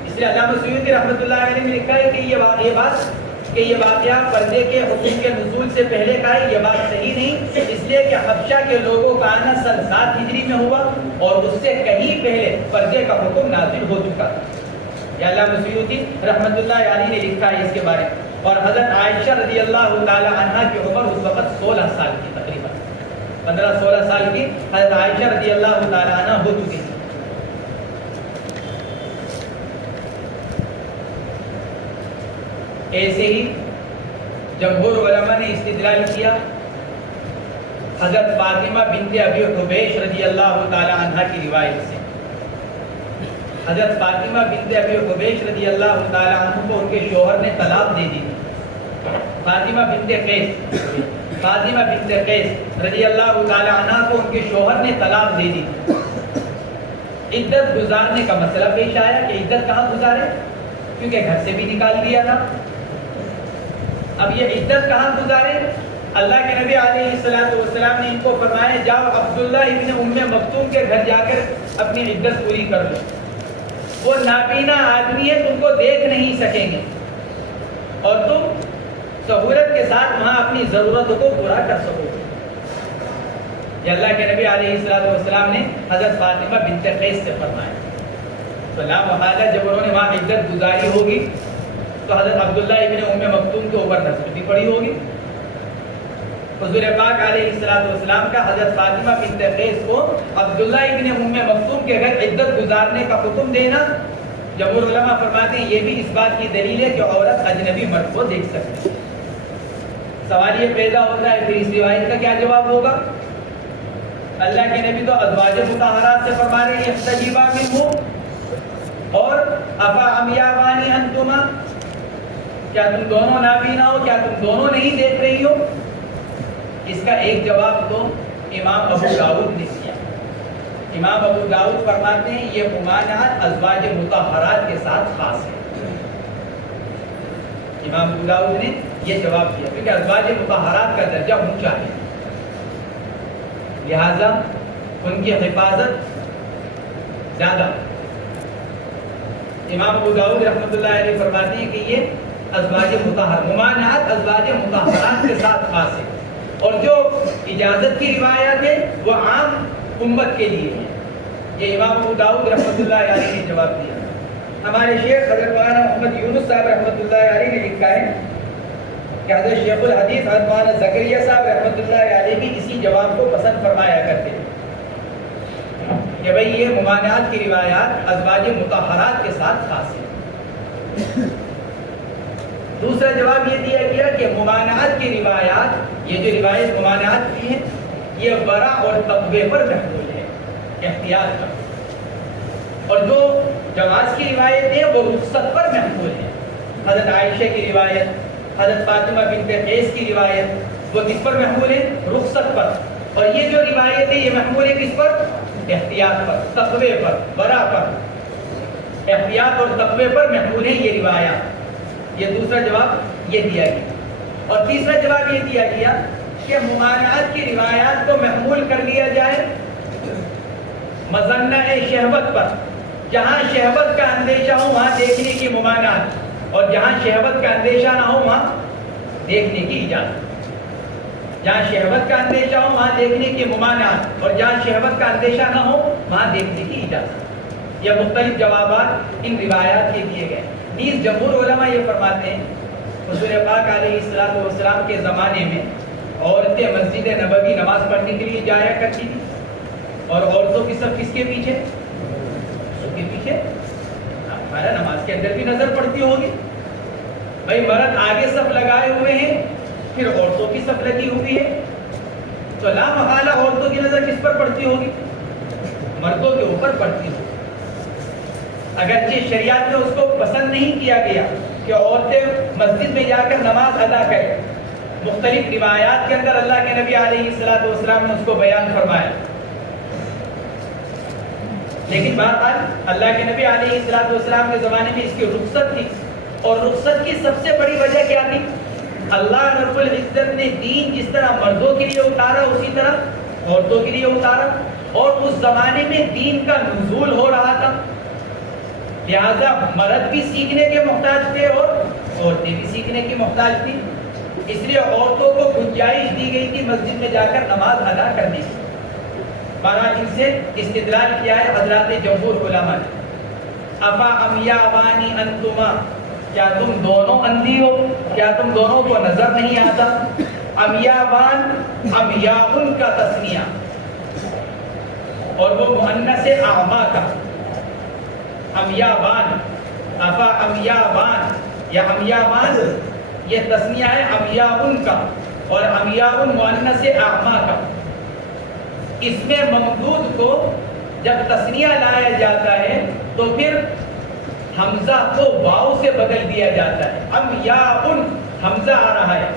اس لیے علامہ سیوطی رحمۃ اللہ علیہ نے لکھا ہے کہ یہ بات کہ یہ واقعہ پردے کے حکم کے نزول سے پہلے کا ہے، یہ بات صحیح نہیں، اس لیے کہ حبشہ کے لوگوں کا آنا سن 7 ہجری میں ہوا اور اس سے کہیں پہلے پردے کا حکم نازل ہو چکا تھا۔ یہ علامہ سیوطی رحمۃ اللہ علیہ نے لکھا ہے اس کے بارے میں۔ اور حضرت عائشہ رضی اللہ تعالی عنہا کی عمر اس وقت 16 سال کی، تقریباً 15-16 سال کی حضرت عائشہ رضی اللہ تعالی عنہا ہو چکی تھی۔ ایسے ہی جمہور علماء نے استدلال کیا حضرت فاطمہ بنت ابی حبیش رضی اللہ تعالی عنہا کی روایت سے۔ حضرت فاطمہ بنت ابی حبیش رضی اللہ تعالی عنہ کو ان کے شوہر نے طلاق دے دی تھی۔ فاطمہ بنت قیس رضی اللہ تعالی عنہ کو ان کے شوہر نے طلاق دے دی تھی۔ عدت گزارنے کا مسئلہ پیش آیا کہ عدت کہاں گزارے، کیونکہ گھر سے بھی نکال دیا تھا۔ اب یہ عدت کہاں گزارے؟ اللہ کے نبی علیہ السلام نے ان کو فرمایا جاؤ عبداللہ ابن ام مکتوم کے گھر جا کر اپنی عدت پوری کر لو، وہ نابینا آدمی ہے، تم کو دیکھ نہیں سکیں گے اور تم سہولت کے ساتھ وہاں اپنی ضرورتوں کو پورا کر سکو گے۔ یہ اللہ کے نبی علیہ السلام نے حضرت فاطمہ بنت قیس سے فرمایا۔ تو لا محالہ جب انہوں نے وہاں عدت گزاری ہوگی تو حضرت عبداللہ ابن ام مکتوم کے اوپر نظر بھی پڑی ہوگی۔ حضور پاک علیہ السلام کا حضرت فاطمہ بنت قیس کو عبداللہ ابن ام مکتوم کے گھر عدت گزارنے کا حکم دینا، جمہور علماء فرماتے ہیں یہ بھی اس بات کی دلیل ہے کہ عورت اجنبی مرد کو دیکھ سکتی ہے۔ سوال یہ پیدا ہوتا ہے پھر اس روایت کا کیا جواب ہوگا؟ اللہ کے نبی تو ازواج مطہرات سے فرما رہے ہیں احتجبا منہ، اور افا عمیابانی انتما، کیا تم دونوں نابینا ہو، کیا تم دونوں نہیں دیکھ رہی ہو؟ اس کا ایک جواب تو امام ابو داؤد نے دیا۔ امام ابو داؤد فرماتے ہیں یہ ممانعت ازواج مطہرات کے ساتھ خاص ہے۔ امام ابو داؤد نے یہ جواب دیا کیونکہ ازواج مطہرات کا درجہ اونچا ہے، لہذا ان کی حفاظت زیادہ۔ امام ابو داؤد رحمۃ اللہ علیہ فرماتے ہیں کہ یہ ازواج مطہر، ممانعت ازواج مطہرات کے ساتھ خاص ہے، اور جو اجازت کی روایت ہے وہ عام امت کے لیے ہے۔ یہ امام ابو داؤد رحمۃ اللہ علیہ نے جواب دیا۔ ہمارے شیخ حضرت مولانا محمد یونس صاحب رحمۃ اللہ علیہ نے لکھا ہے کہ حضرت شیخ الحدیث حضرت مولانا زکریا صاحب رحمۃ اللہ علیہ بھی اسی جواب کو پسند فرمایا کرتے ہیں کہ بھئی یہ ممانعات کی روایات ازواج مطہرات کے ساتھ خاص ہے۔ دوسرا جواب یہ دیا گیا کہ ممانعات کی روایات، یہ جو روایت ممانعات کی ہے یہ ورع اور تقوی پر محمول ہے، احتیاط پر، اور جو جواز کی روایت ہے وہ رخصت پر محمول ہے۔ حضرت عائشہ کی روایت، حضرت فاطمہ بنت قیس کی روایت، وہ کس پر محمول ہے؟ رخصت پر، اور یہ جو روایت ہے یہ محمول ہے کس پر؟ احتیاط پر، تقوی پر، ورع پر، احتیاط اور تقوی پر محمول ہے یہ روایات۔ یہ دوسرا جواب یہ دیا گیا، اور تیسرا جواب یہ دیا گیا کہ ممانعات کی روایات کو محمول کر لیا جائے مظنہ شہوت پر، جہاں شہوت کا اندیشہ ہو وہاں دیکھنے کی ممانعت، اور جہاں شہوت کا اندیشہ نہ ہو وہاں دیکھنے کی اجازت۔ جہاں شہوت کا اندیشہ ہو وہاں دیکھنے کی ممانعت، اور جہاں شہوت کا اندیشہ نہ ہو وہاں دیکھنے کی اجازت۔ یہ مختلف جوابات ان روایات کے دیے گئے۔ نیز جمہور علماء یہ فرماتے ہیں حضور پاک علیہ السلام کے زمانے میں عورتیں مسجد نبوی نماز پڑھنے کے لیے جایا کرتی تھی، اور عورتوں کی صف کس کے پیچھے؟ اس کے پیچھے۔ ہمارا نماز کے اندر بھی نظر پڑتی ہوگی، بھائی مرد آگے صف لگائے ہوئے ہیں پھر عورتوں کی صف لگی ہوئی ہے، تو لا محالہ عورتوں کی نظر کس پر پڑتی ہوگی؟ مردوں کے اوپر پڑتی ہوگی۔ اگرچہ شریعت میں اس کو پسند نہیں کیا گیا کہ عورتیں مسجد میں جا کر نماز ادا کریں، مختلف روایات کے اندر اللہ کے نبی علیہ السلام نے اس کو بیان فرمایا، لیکن بہرحال اللہ کے نبی علیہ السلام کے زمانے میں اس کی رخصت تھی، اور رخصت کی سب سے بڑی وجہ کیا تھی؟ اللہ رب العزت نے دین جس طرح مردوں کے لیے اتارا اسی طرح عورتوں کے لیے اتارا، اور اس زمانے میں دین کا نزول ہو رہا تھا، لہذا مرد بھی سیکھنے کے محتاج تھے اور عورتیں بھی سیکھنے کی محتاج تھیں، اس لیے عورتوں کو گنجائش دی گئی تھی مسجد میں جا کر نماز ادا کرنے کی۔ بہرحال ان سے استدلال کیا ہے حضرات جمہور علماء نے، افا امیابانی انتما، کیا تم دونوں اندھی ہو؟ کیا تم دونوں کو نظر نہیں آتا؟ امیابان امیابن کا تسنیہ اور وہ مؤنث اعما کا، امیابان، افا امیابان یا امیابان یہ تسنیہ ہے امیابن کا، اور امیابن مؤنث اعما کا۔ اس میں ممدود کو جب تسنیہ لایا جاتا ہے تو پھر حمزہ کو واو سے بدل دیا جاتا ہے، امیابن حمزہ آ رہا ہے،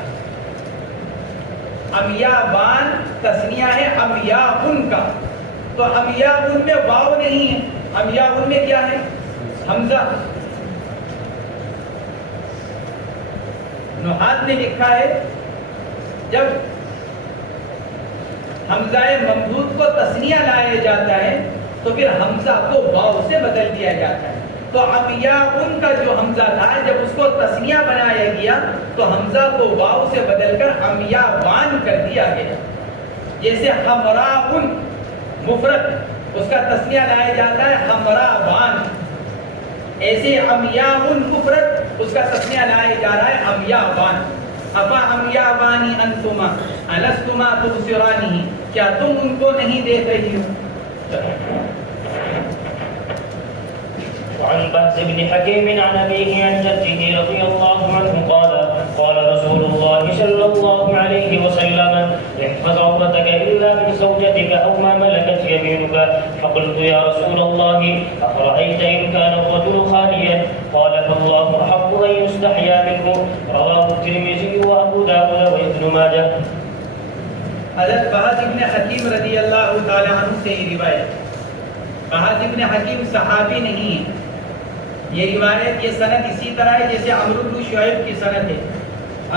امیابان تسنیہ ہے امیابن کا، تو امیابن میں واو نہیں ہے، امیابن میں کیا ہے؟ حمزہ۔ نحات نے لکھا ہے جب حمزہ ممدود کو تسنیہ لایا جاتا ہے تو پھر حمزہ کو واو سے بدل دیا جاتا ہے، تو امیابن کا جو حمزہ تھا جب اس کو تسنیہ بنایا گیا تو حمزہ کو واو سے بدل کر امیابان کر دیا گیا۔ جیسے حمراءن مفرد اس کا تسنیہ لایا جاتا ہے حمراءان، ایسے امیابن مفرد اس کا تسنیہ لایا جا رہا ہے امیابان۔ افا امیابانی انتما الستما تبصرانی، کیا تم ان کو نہیں دیکھ رہی ہو؟ وعن بهز بن حكيم عن أبيه عن جده رضي الله عنه قال قال رسول الله صلى الله عليه وسلم احفظ عورتك إلا من زوجتك أو ما ملكت يمينك، فقلت يا رسول الله أفرأيت إن كان الرجل خاليا؟ قال فالله أحق أن يستحيا منه، رواه الترمذي وأبو داود وابن ماجه۔ حضرت بہز ابن حکیم رضی اللہ تعالی عنہ سے یہ روایت، بہز ابن حکیم صحابی نہیں ہے، یہ روایت یہ سند اسی طرح ہے جیسے عمرو بن شعیب کی سند ہے،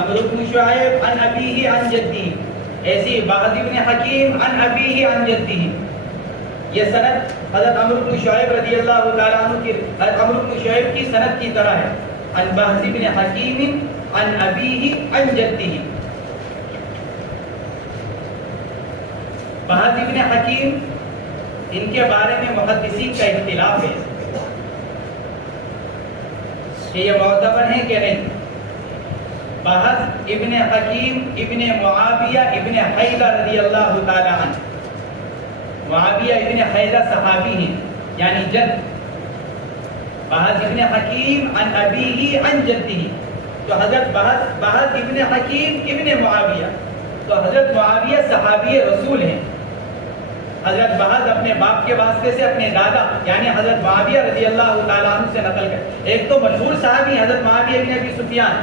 عمرو بن شعیب عن ابیہ عن جدہ، ایسی بہز ابن حکیم عن ابیہ عن جدہ، یہ سند حضرت عمرو بن شعیب رضی اللہ تعالی عنہ کی، حضرت عمرو بن شعیب کی سند کی طرح ہے، عن بہز ابن حکیم عن ابیہ عن جدہ۔ بہز ابن حکیم ان کے بارے میں محدثین کا اختلاف ہے کہ یہ معتبر ہیں کہ نہیں۔ بہز ابن حکیم ابن معاویہ ابن حیدہ رضی اللہ تعالی عنہ، معاویہ ابن حیدہ صحابی ہیں یعنی جد، بہز ابن حکیم عن ابیہ عن جدہ، تو حضرت بہز ابن حکیم ابن معاویہ، تو حضرت معاویہ صحابی رسول ہیں۔ حضرت بہز اپنے باپ کے واسطے سے اپنے دادا یعنی حضرت معاویہ رضی اللہ تعالیٰ عنہ سے نقل کر، ایک تو مشہور صحابی حضرت معاویہ ابن ابی سفیان،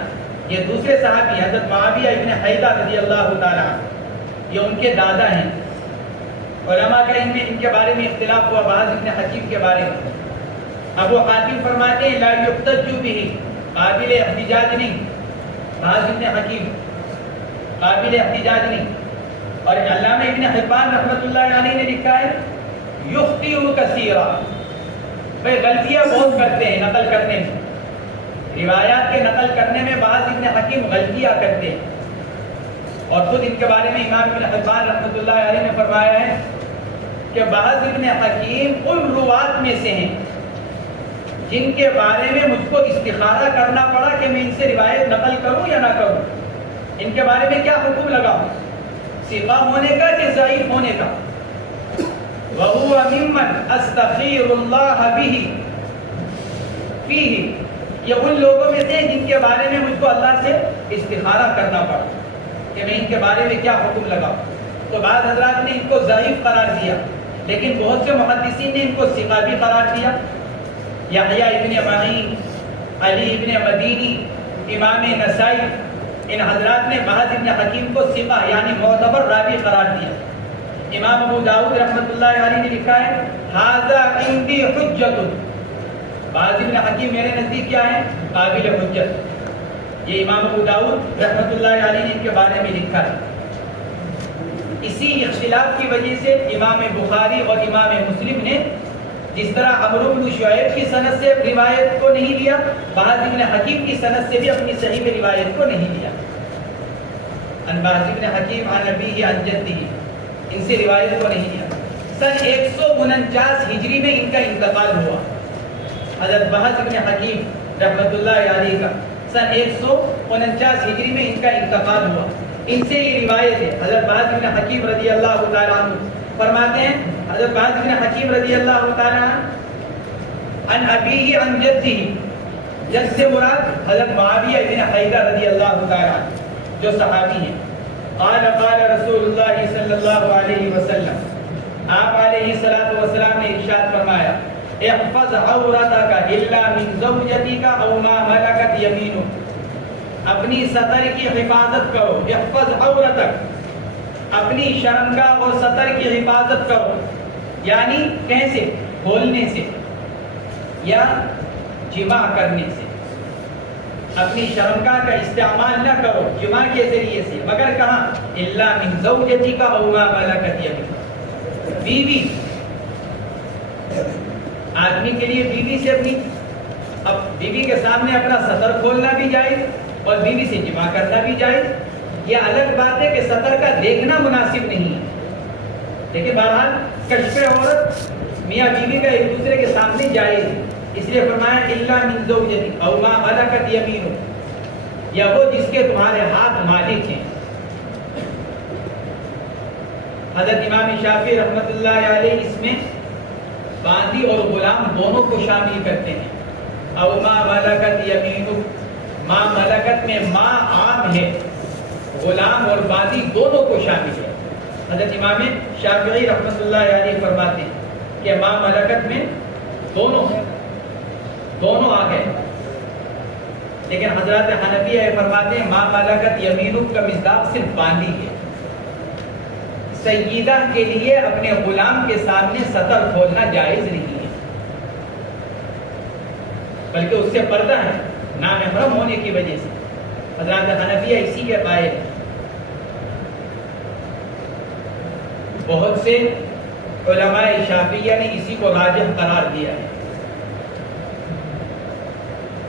یہ دوسرے صحابی حضرت معاویہ ابن حیدہ رضی اللہ تعالیٰ عنہ، یہ ان کے دادا ہیں۔ علماء کا ان کے بارے میں اختلاف ہوا بہز ابن حکیم کے بارے میں۔ ابو حاتم فرماتے ہیں لا یحتج بہ، قابل احتجاج نہیں، بہز ابن حکیم قابل احتجاج نہیں۔ اور علامہ ابن حبان رحمۃ اللہ علیہ نے لکھا ہے یخطئ کثیرا، بھائی غلطیاں بہت کرتے ہیں نقل کرنے میں، روایات کے نقل کرنے میں بعض ابن حکیم غلطیاں کرتے ہیں، اور خود ان کے بارے میں امام ابن حبان رحمۃ اللہ علیہ نے فرمایا ہے کہ بعض ابن حکیم ان روات میں سے ہیں جن کے بارے میں مجھ کو استخارہ کرنا پڑا کہ میں ان سے روایت نقل کروں یا نہ کروں، ان کے بارے میں کیا حکم لگاؤں، ثقہ ہونے کا کہ ضعیف ہونے کا۔ وَهُوَ مِمَّنْ أَسْتَخِيرُ اللَّهَ بِهِ فِيهِ، یہ ان لوگوں میں سے جن کے بارے میں مجھ کو اللہ سے استخارہ کرنا پڑا کہ میں ان کے بارے میں کیا حکم لگاؤں۔ تو بعض حضرات نے ان کو ضعیف قرار دیا، لیکن بہت سے محدثین نے ان کو ثقہ بھی قرار دیا۔ یحییٰ ابن معین، علی ابن مدینی، امام نسائی، ان حضرات نے بہز ابن حکیم کو ثقہ یعنی معتبر راوی قرار دیا۔ امام ابو داؤد رحمۃ اللہ علیہ نے لکھا ہے ھذا عندی حجت، بہز ابن حکیم میرے نزدیک کیا ہے، قابل حجت۔ یہ امام ابو داؤد رحمۃ اللہ علیہ نے ان کے بارے میں لکھا ہے۔ اسی اختلاف کی وجہ سے امام بخاری اور امام مسلم نے جس طرح عمرو بن شعیب کی سند سے روایت کو نہیں لیا، بہز بن حکیم کی سند سے بھی اپنی صحیح میں روایت کو نہیں لیا۔ ان بہز بن حکیم عن ابیہ عن جدہ، ان سے روایت کو نہیں لیا۔ سن 149 ہجری میں ان کا انتقال ہوا، حضرت بہز بن حکیم رحمۃ اللہ علیہ کا سن 149 ہجری میں ان کا انتقال ہوا۔ ان سے یہ روایت ہے۔ حضرت بہز بن حکیم رضی اللہ تعالیٰ عنہ فرماتے ہیں، حضرت بہز بن حکیم رضی اللہ تعالیٰ عنہ عن ابیہ عن جدہ، جد سے مراد حضرت معاویہ بن حیدر رضی اللہ تعالیٰ عنہ جو صحابی ہیں۔ قال قال رسول اللہ صلی اللہ علیہ وسلم، آپ علیہ الصلوۃ والسلام نے ارشاد فرمایا، احفظ عورتک الا من زوجتک او ما ملکت یمینک، اپنی سطر کی حفاظت کرو، احفظ عورتک، اپنی شرمگاہ اور سطر کی حفاظت کرو، یعنی کیسے؟ بولنے سے یا جماع کرنے سے۔ اپنی شرمگاہ کا استعمال نہ کرو جماع کے ذریعے سے، مگر کہاں؟ الا من زوجتک او ما ملکت یمینک، بیوی، آدمی کے لیے بیوی سے اپنی، اب بیوی کے سامنے اپنا سطر کھولنا بھی جائز اور بیوی سے جماع کرنا بھی جائز۔ یہ الگ بات ہے کہ سطر کا دیکھنا مناسب نہیں ہے، لیکن بہرحال کشف عورت میاں بیوی کا ایک دوسرے کے سامنے جائز ہے، اس لیے فرمایا الا من زوجتک او ما ملکت یمینک، یا وہ جس کے تمہارے ہاتھ مالک ہیں۔ حضرت امام شافعی رحمۃ اللہ علیہ اس میں باندی اور غلام دونوں کو شامل کرتے ہیں۔ او ما ملکت یمینک، ما ملکت میں ما عام ہے، غلام اور باندی دونوں کو شامل ہے۔ حضرت امام شافعی رحمۃ اللہ علیہ فرماتے ہیں کہ ما ملکت میں دونوں آ گئے، لیکن حضرات حنفیہ فرماتے ہیں ما ملکت یمینک کا مصداق صرف باندی ہے۔ سیدہ کے لیے اپنے غلام کے سامنے سطر کھولنا جائز نہیں ہے، بلکہ اس سے پردہ ہے نامحرم ہونے کی وجہ سے۔ حضرات حنفیہ اسی کے قائل ہیں۔ بہت سے علماء شافعیہ نے اسی کو راجح قرار دیا ہے۔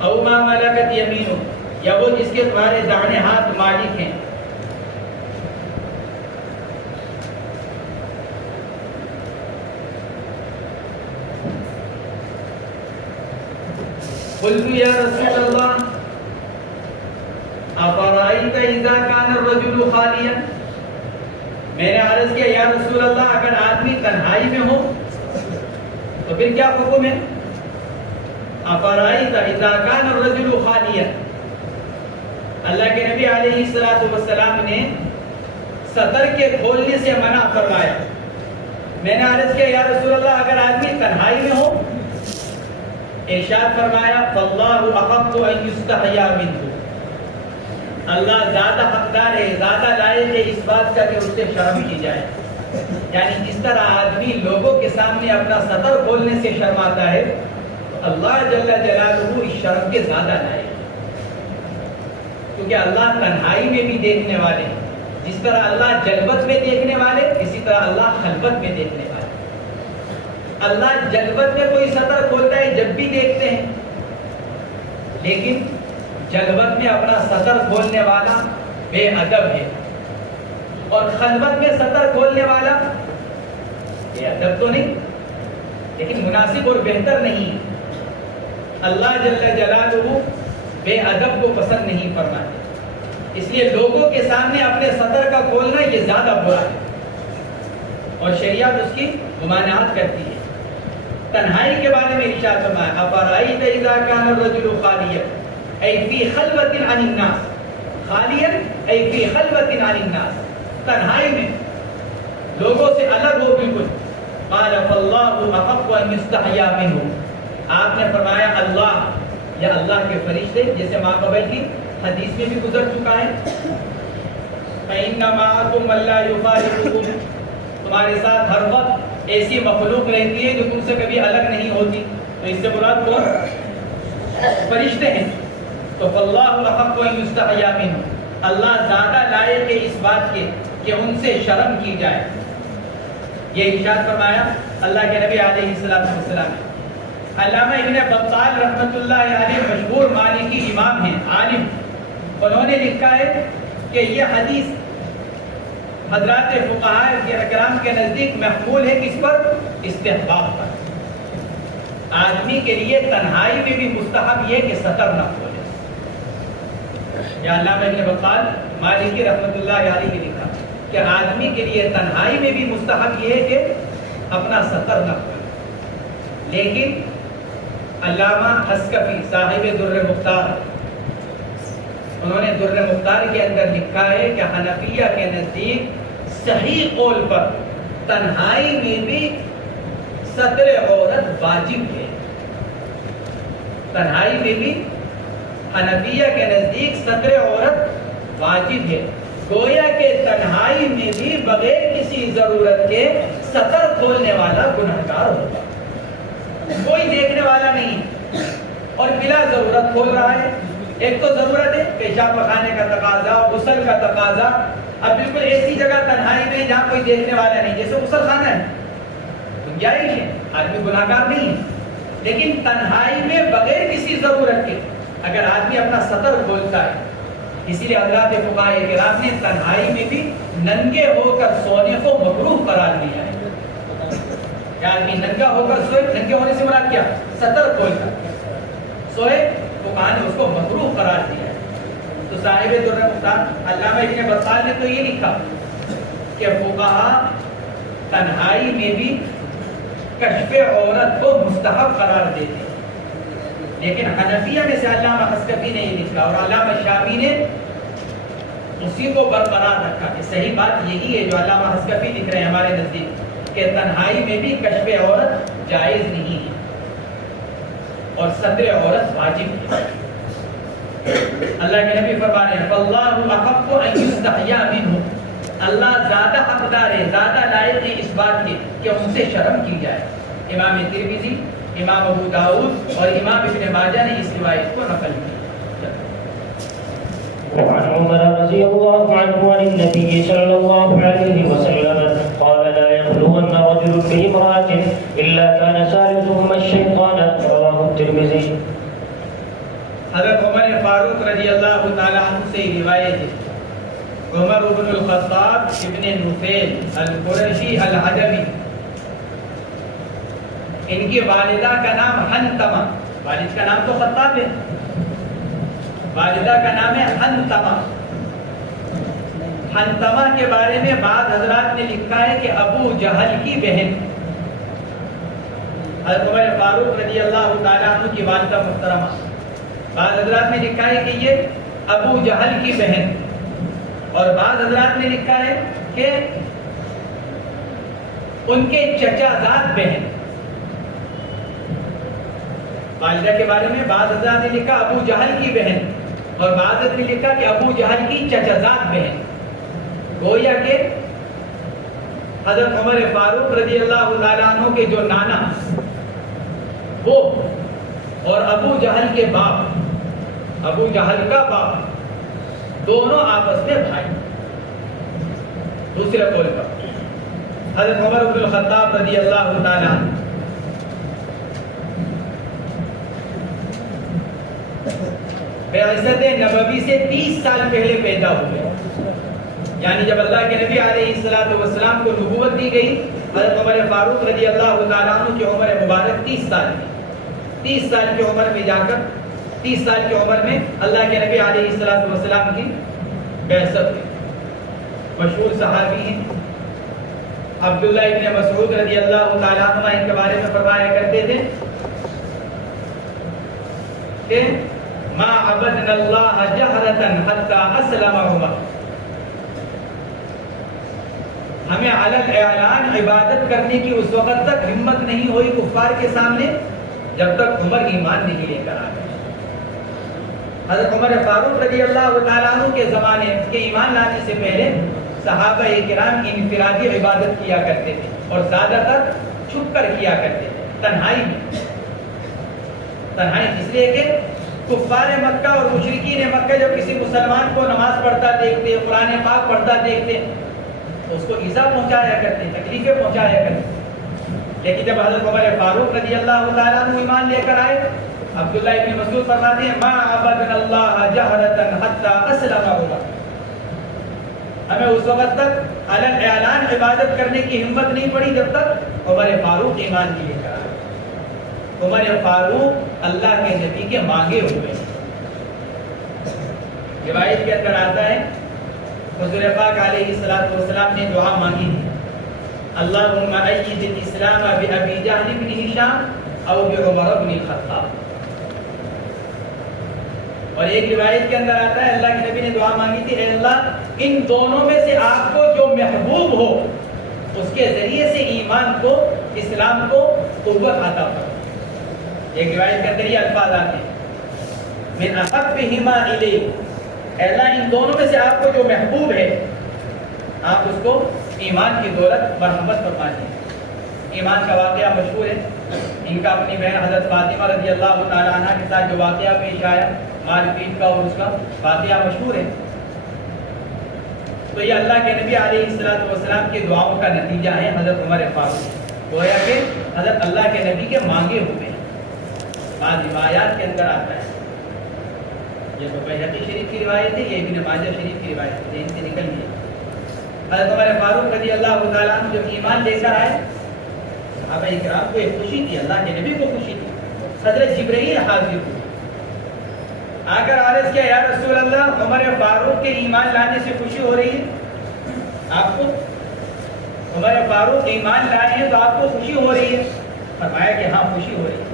او ما ملکت یمینک، یا وہ جس کے تمہارے داہنے ہاتھ مالک ہیں۔ قلت یا رسول اللہ افرأیت اذا کان الرجل خالیا، میں نے عرض کیا یا رسول اللہ اگر آدمی تنہائی میں ہو تو پھر کیا حکم ہے؟ افرأیت اذا کان الرجل خالیا، اللہ کے نبی علیہ السلام نے سطر کے کھولنے سے منع فرمایا۔ میں نے عرض کیا یا رسول اللہ اگر آدمی تنہائی میں ہو، ارشاد فرمایا فاللہ احق ان یستحیا منہ، اللہ زیادہ حقدار ہے، زیادہ لائق ہے اس بات کا کہ اس سے شرم کی جائے۔ یعنی جس طرح آدمی لوگوں کے سامنے اپنا سطر کھولنے سے شرماتا ہے، تو اللہ جل جلالہ اس شرم کے زیادہ لائق ہے، کیونکہ اللہ تنہائی میں بھی دیکھنے والے ہیں۔ جس طرح اللہ جلوت میں دیکھنے والے، اسی طرح اللہ خلوت میں دیکھنے والے۔ اللہ جلوت میں کوئی سطر کھولتا ہے جب بھی دیکھتے ہیں، لیکن جلوت میں اپنا سطر کھولنے والا بے ادب ہے، اور خلوت میں سطر کھولنے والا بے ادب تو نہیں لیکن مناسب اور بہتر نہیں۔ اللہ جل جلالہ بے ادب کو پسند نہیں فرماتے، اس لیے لوگوں کے سامنے اپنے سطر کا کھولنا یہ زیادہ برا ہے، اور شریعت اس کی ممانعت کرتی ہے۔ تنہائی کے بارے میں ارشاد فرمایا افرأیت اذا کان الرجل خالیا ای فی خلوۃ عن الناس، خالیا ای فی خلوۃ عن الناس، تنہائی میں لوگوں سے الگ ہو بالکل۔ قال فاللہ احق ان یستحیا منہ، آپ نے فرمایا اللہ یا اللہ کے فرشتے، جیسے ماں قبل کی حدیث میں بھی گزر چکا ہے، فإن معکم من لا یفارقکم، تمہارے ساتھ ہر وقت ایسی مخلوق رہتی ہے جو تم سے کبھی الگ نہیں ہوتی۔ تو اس سے مراد کون؟ فرشتے ہیں۔ تو فاللہ احق ان یستحیا منہ، اللہ زیادہ لائق ہے اس بات کے کہ ان سے شرم کی جائے۔ یہ ارشاد فرمایا اللہ کے نبی علیہ السلام نے۔ علامہ ابن بطال رحمۃ اللہ علیہ مشہور مالکی امام ہیں، عالم، انہوں نے لکھا ہے کہ یہ حدیث حضرات فقہاء کرام کے نزدیک محمول ہے کس پر؟ استحباب پر۔ آدمی کے لیے تنہائی میں بھی مستحب یہ کہ سطر نہ کھولے۔ یا علامہ ابن بطال مالکی رحمۃ اللہ علیہ نے لکھا کہ آدمی کے لیے تنہائی میں بھی مستحب یہ ہے کہ اپنا سطر نہ کھولے۔ لیکن علامہ حسکفی صاحب در مختار، انہوں نے در مختار کے اندر لکھا ہے کہ حنفیہ کے نزدیک صحیح قول پر تنہائی میں بھی ستر عورت واجب ہے۔ تنہائی میں بھی حنفیہ کے نزدیک ستر عورت واجب ہے، گویا کہ تنہائی میں بھی بغیر کسی ضرورت کے ستر کھولنے والا گنہگار ہوگا۔ کوئی دیکھنے والا نہیں اور بلا ضرورت کھول رہا ہے۔ ایک تو ضرورت ہے پیشاب پخانے کا تقاضا، غسل کا تقاضا، اب بالکل ایسی جگہ تنہائی میں جہاں کوئی دیکھنے والا نہیں، جیسے غسل خانہ ہے، گنجائش ہے، آدمی گناہگار نہیں ہے، لیکن تنہائی میں بغیر کسی ضرورت کے اگر آدمی اپنا سطر کھولتا ہے، اسی لیے حضرات فقہاء کرام نے تنہائی میں بھی ننگے ہو کر سونے کو مکروہ قرار دیا ہے۔ کہ آدمی ننگا ہو کر سوئے، ننگے ہونے سے مراد کیا؟ سطر کھول کر سوئے، فقہاء نے اس کو مکروہ قرار دیا ہے۔ تو صاحب در مختار علامہ ابن بطال نے تو یہ لکھا کہ فقہاء تنہائی میں بھی کشف عورت کو مستحب قرار دیتے ہیں، لیکن حنفیہ میں سے علامہ حسکفی نے یہ لکھا اور علامہ شامی نے اسی کو برقرار رکھا کہ صحیح بات یہی ہے جو علامہ حسکفی لکھ رہے ہیں ہمارے نزدیک، کہ تنہائی میں بھی کشف عورت جائز نہیں ہے اور ستر عورت واجب ہے۔ اللہ کے نبی فرما رہے ہیں فاللہ احق ان یستحیا منہ، اللہ زیادہ حقدار ہے، زیادہ لائق ہے اس بات کے کہ ان سے شرم کی جائے۔ امام ترمذی، امام ابو داؤد اور امام ابن ماجہ نے اس روایت کو نقل کیا۔ وعن عمر رضي الله عنه عن النبي صلى الله عليه وسلم قال لا يخلون رجل بامرأة إلا كان ثالثهما الشيطان، رواه الترمذي۔ حضرت عمر فاروق رضی اللہ تعالی عنہ سے روایت ہے، عمر بن الخطاب ابن نفیل القرشی العجمی، ان کی والدہ کا نام حنتمہ، والد کا نام تو خطاب ہے، والدہ کا نام ہے حنتمہ۔ حنتمہ کے بارے میں بعض حضرات نے لکھا ہے کہ ابو جہل کی بہن، حضرت عمر فاروق رضی اللہ تعالیٰ عنہ کی والدہ محترمہ، بعض حضرات نے لکھا ہے کہ یہ ابو جہل کی بہن، اور بعض حضرات نے لکھا ہے کہ ان کے چچا زاد بہن۔ والدہ کے بارے میں بعض حضرات نے لکھا ابو جہل کی بہن، اور بعض نے لکھا کہ ابو جہل کی چچا زاد بہن، گویا کہ حضرت عمر فاروق رضی اللہ تعالیٰ عنہ کے جو نانا وہ اور ابو جہل کے باپ، ابو جہل کا باپ، دونوں آپس میں بھائی۔ دوسرے قول پر حضرت عمر بن الخطاب رضی اللہ تعالیٰ عنہ بعثت نبوی سے 30 سال پہلے پیدا ہوئے، یعنی جب اللہ کے نبی علیہ السلام کو نبوت دی گئی، حضرت عمر فاروق رضی اللہ تعالیٰ عنہ کی عمر مبارک 30 سال تھی۔ 30 سال کی عمر میں جا کر 30 سال کی عمر میں اللہ کے نبی علیہ السلام کی بعثت ہوئی۔ مشہور صحابی ہیں عبداللہ ابن مسعود رضی اللہ تعالیٰ عنہ، ان کے بارے میں فرمایا کرتے تھے کہ ما عبدنا اللہ جہرتا حتی اسلم عمر، ہمیں علی الاعلان عبادت کرنے کی اس وقت تک ہمت نہیں ہوئی کفار کے سامنے جب تک عمر ایمان نہیں لے کر آ گئے۔ حضرت عمر فاروق رضی اللہ تعالیٰ عنہ کے زمانے کے ایمان لانے سے پہلے صحابہ کرام انفرادی عبادت کیا کرتے تھے اور زیادہ تر چھپ کر کیا کرتے تھے، تنہائی میں۔ تنہائی اس لیے کہ کفار مکہ اور مشرکین مکہ جب کسی مسلمان کو نماز پڑھتا دیکھتے، قرآن پاک پڑھتا دیکھتے تو اس کو ایذا پہنچایا کرتے، تکلیفیں پہنچایا کرتے. لیکن جب حضرت عمر فاروق رضی اللہ تعالیٰ عنہ ایمان لے کر آئے، عبداللہ ابن مسعود فرماتے ہیں ما عبدنا اللہ جہرۃ حتی اسلم عمر، ہمیں اس وقت تک علن اعلان عبادت کرنے کی ہمت نہیں پڑی جب تک عمر فاروق ایمان نہیں لے کر آئے. عمر فاروق اللہ کے نبی کے مانگے ہوئے. روایت کے اندر آتا ہے حضور پاک علیہ الصلوۃ والسلام نے دعا مانگی تھی، اللہم اید الاسلام بابی جہل بن ہشام او بعمر بن الخطاب. اور ایک روایت کے اندر آتا ہے اللہ کے نبی نے دعا مانگی تھی، اے اللہ ان دونوں میں سے آپ کو جو محبوب ہو اس کے ذریعے سے ایمان کو، اسلام کو قوت عطا فرما. ایک روایت کے اندر یہ الفاظ آتے ہیں من احبہما الیک، اے اللہ ان دونوں میں سے آپ کو جو محبوب ہے آپ اس کو ایمان کی دولت مرحمت فرما دیں. ایمان کا واقعہ مشہور ہے، ان کا اپنی بہن حضرت فاطمہ رضی اللہ تعالیٰ عنہ کے ساتھ جو واقعہ پیش آیا مار پیٹ کا اور اس کا واقعہ مشہور ہے. تو یہ اللہ کے نبی علیہ الصلوۃ والسلام کی دعاؤں کا نتیجہ ہے. حضرت عمر فاروق گویا کہ حضرت اللہ کے نبی کے مانگے ہوئے. بعض روایات کے اندر آتا ہے، یہ تو بیہقی شریف کی روایت ہے، یہ ابن ماجہ شریف کی روایت ہے، ان سے نکل گئی. حضرت عمر فاروق رضی اللہ تعالیٰ عنہ جب ایمان لے کر آئے، صحابہ کرام کو ایک خوشی تھی، اللہ کے نبی کو خوشی تھی. حضرت جبرائیل حاضر ہوئے، آ کر عرض کیا یا رسول اللہ عمر فاروق کے ایمان لانے سے خوشی ہو رہی ہے؟ آپ کو عمر فاروق ایمان لائے ہیں تو آپ کو خوشی ہو رہی ہے؟ فرمایا کہ ہاں خوشی ہو رہی ہے.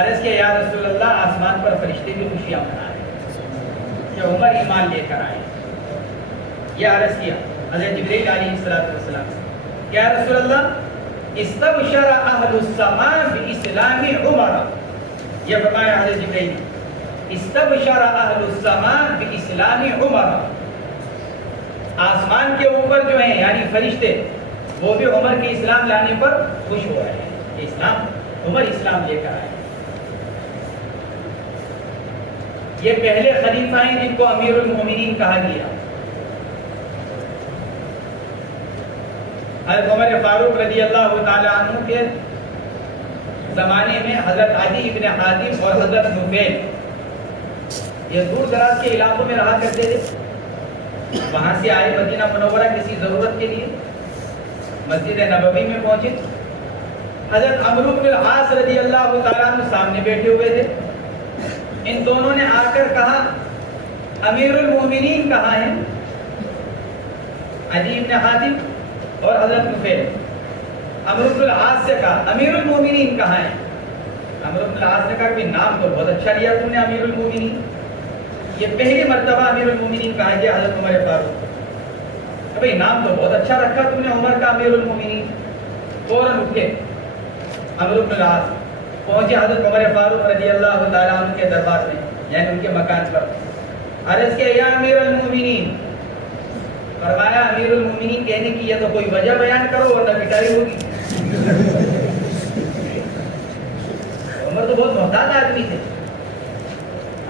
عرض کیا یا رسول اللہ آسمان پر فرشتے بھی خوشیاں منا رہے ہیں کہ عمر ایمان لے کر آئے. یہ عرض کیا حضرت جبرائیل علیہ السلام کیا رسول اللہ استبشر اہل السماء باسلام عمر. یہ فرمایا حضرت جبرائیل استبشر اہل السماء باسلام عمر، آسمان کے اوپر جو ہیں یعنی فرشتے وہ بھی عمر کے اسلام لانے پر خوش ہو رہے ہیں کہ اسلام عمر اسلام لے کر آئے. یہ پہلے خلیفہ ہیں جن کو امیر المومنین کہا گیا. حضرت عمر فاروق رضی اللہ تعالی عنہ کے زمانے میں حضرت عدی ابن حاتم اور حضرت نفیل یہ دور دراز کے علاقوں میں رہا کرتے تھے. وہاں سے آئے مدینہ منورہ کسی ضرورت کے لیے، مسجد نبوی میں پہنچے. حضرت عمرو بن العاص رضی اللہ تعالیٰ عنہ سامنے بیٹھے ہوئے تھے. ان دونوں نے آ کر کہا امیر المومنین کہاں ہیں؟ عدی ابن حاتم اور حضرت نفیل. عمرو بن العاص سے کہا امیر المومنین کہاں ہیں؟ عمرو بن العاص نے کہا کہ نام تو بہت اچھا لیا تم نے امیر المومنین، یہ پہلی مرتبہ امیر المومنین کہا گیا حضرت عمر فاروق. بھئی نام تو بہت اچھا رکھا تم نے عمر کا امیر المومنین. فوراً اٹھے عمرو بن العاص، پہنچے حضرت عمر فاروق رضی اللہ تعالیٰ عنہ کے دربار میں یعنی ان کے مکان پر. عرض کیا یا امیر المومنین، فرمایا امیر المومنین کہنے کی یہ تو کوئی وجہ بیان کرو ورنہ پٹائی ہوگی. عمر تو بہت محتاط آدمی تھے،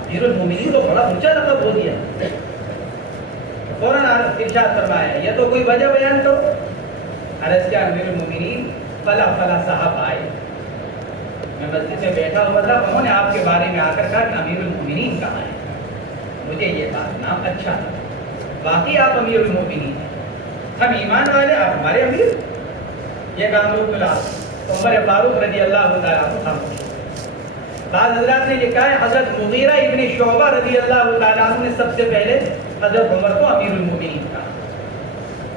امیر المومنین تو بڑا اونچا لقب ہو دیا. فوراً ارشاد فرمایا یہ تو کوئی وجہ بیان کرو. عرض کیا امیر المومنین فلا فلا صاحب آئے، میں مسجد میں بیٹھا ہوا تھا، انہوں نے آپ کے بارے میں آ کر کہا کہ امیر المومنین کہاں ہے. مجھے یہ بات نام اچھا تھا، باقی آپ امیر المومنین ہیں، ہم ایمان والے، آپ ہمارے امیر. یہ کام لوگ ملا عمر فاروق رضی اللہ تعالیٰ عنہ. بعض حضرات نے لکھا ہے حضرت مغیرہ ابن شعبہ رضی اللہ تعالیٰ عنہ نے سب سے پہلے حضرت عمر کو امیر المومنین کہا.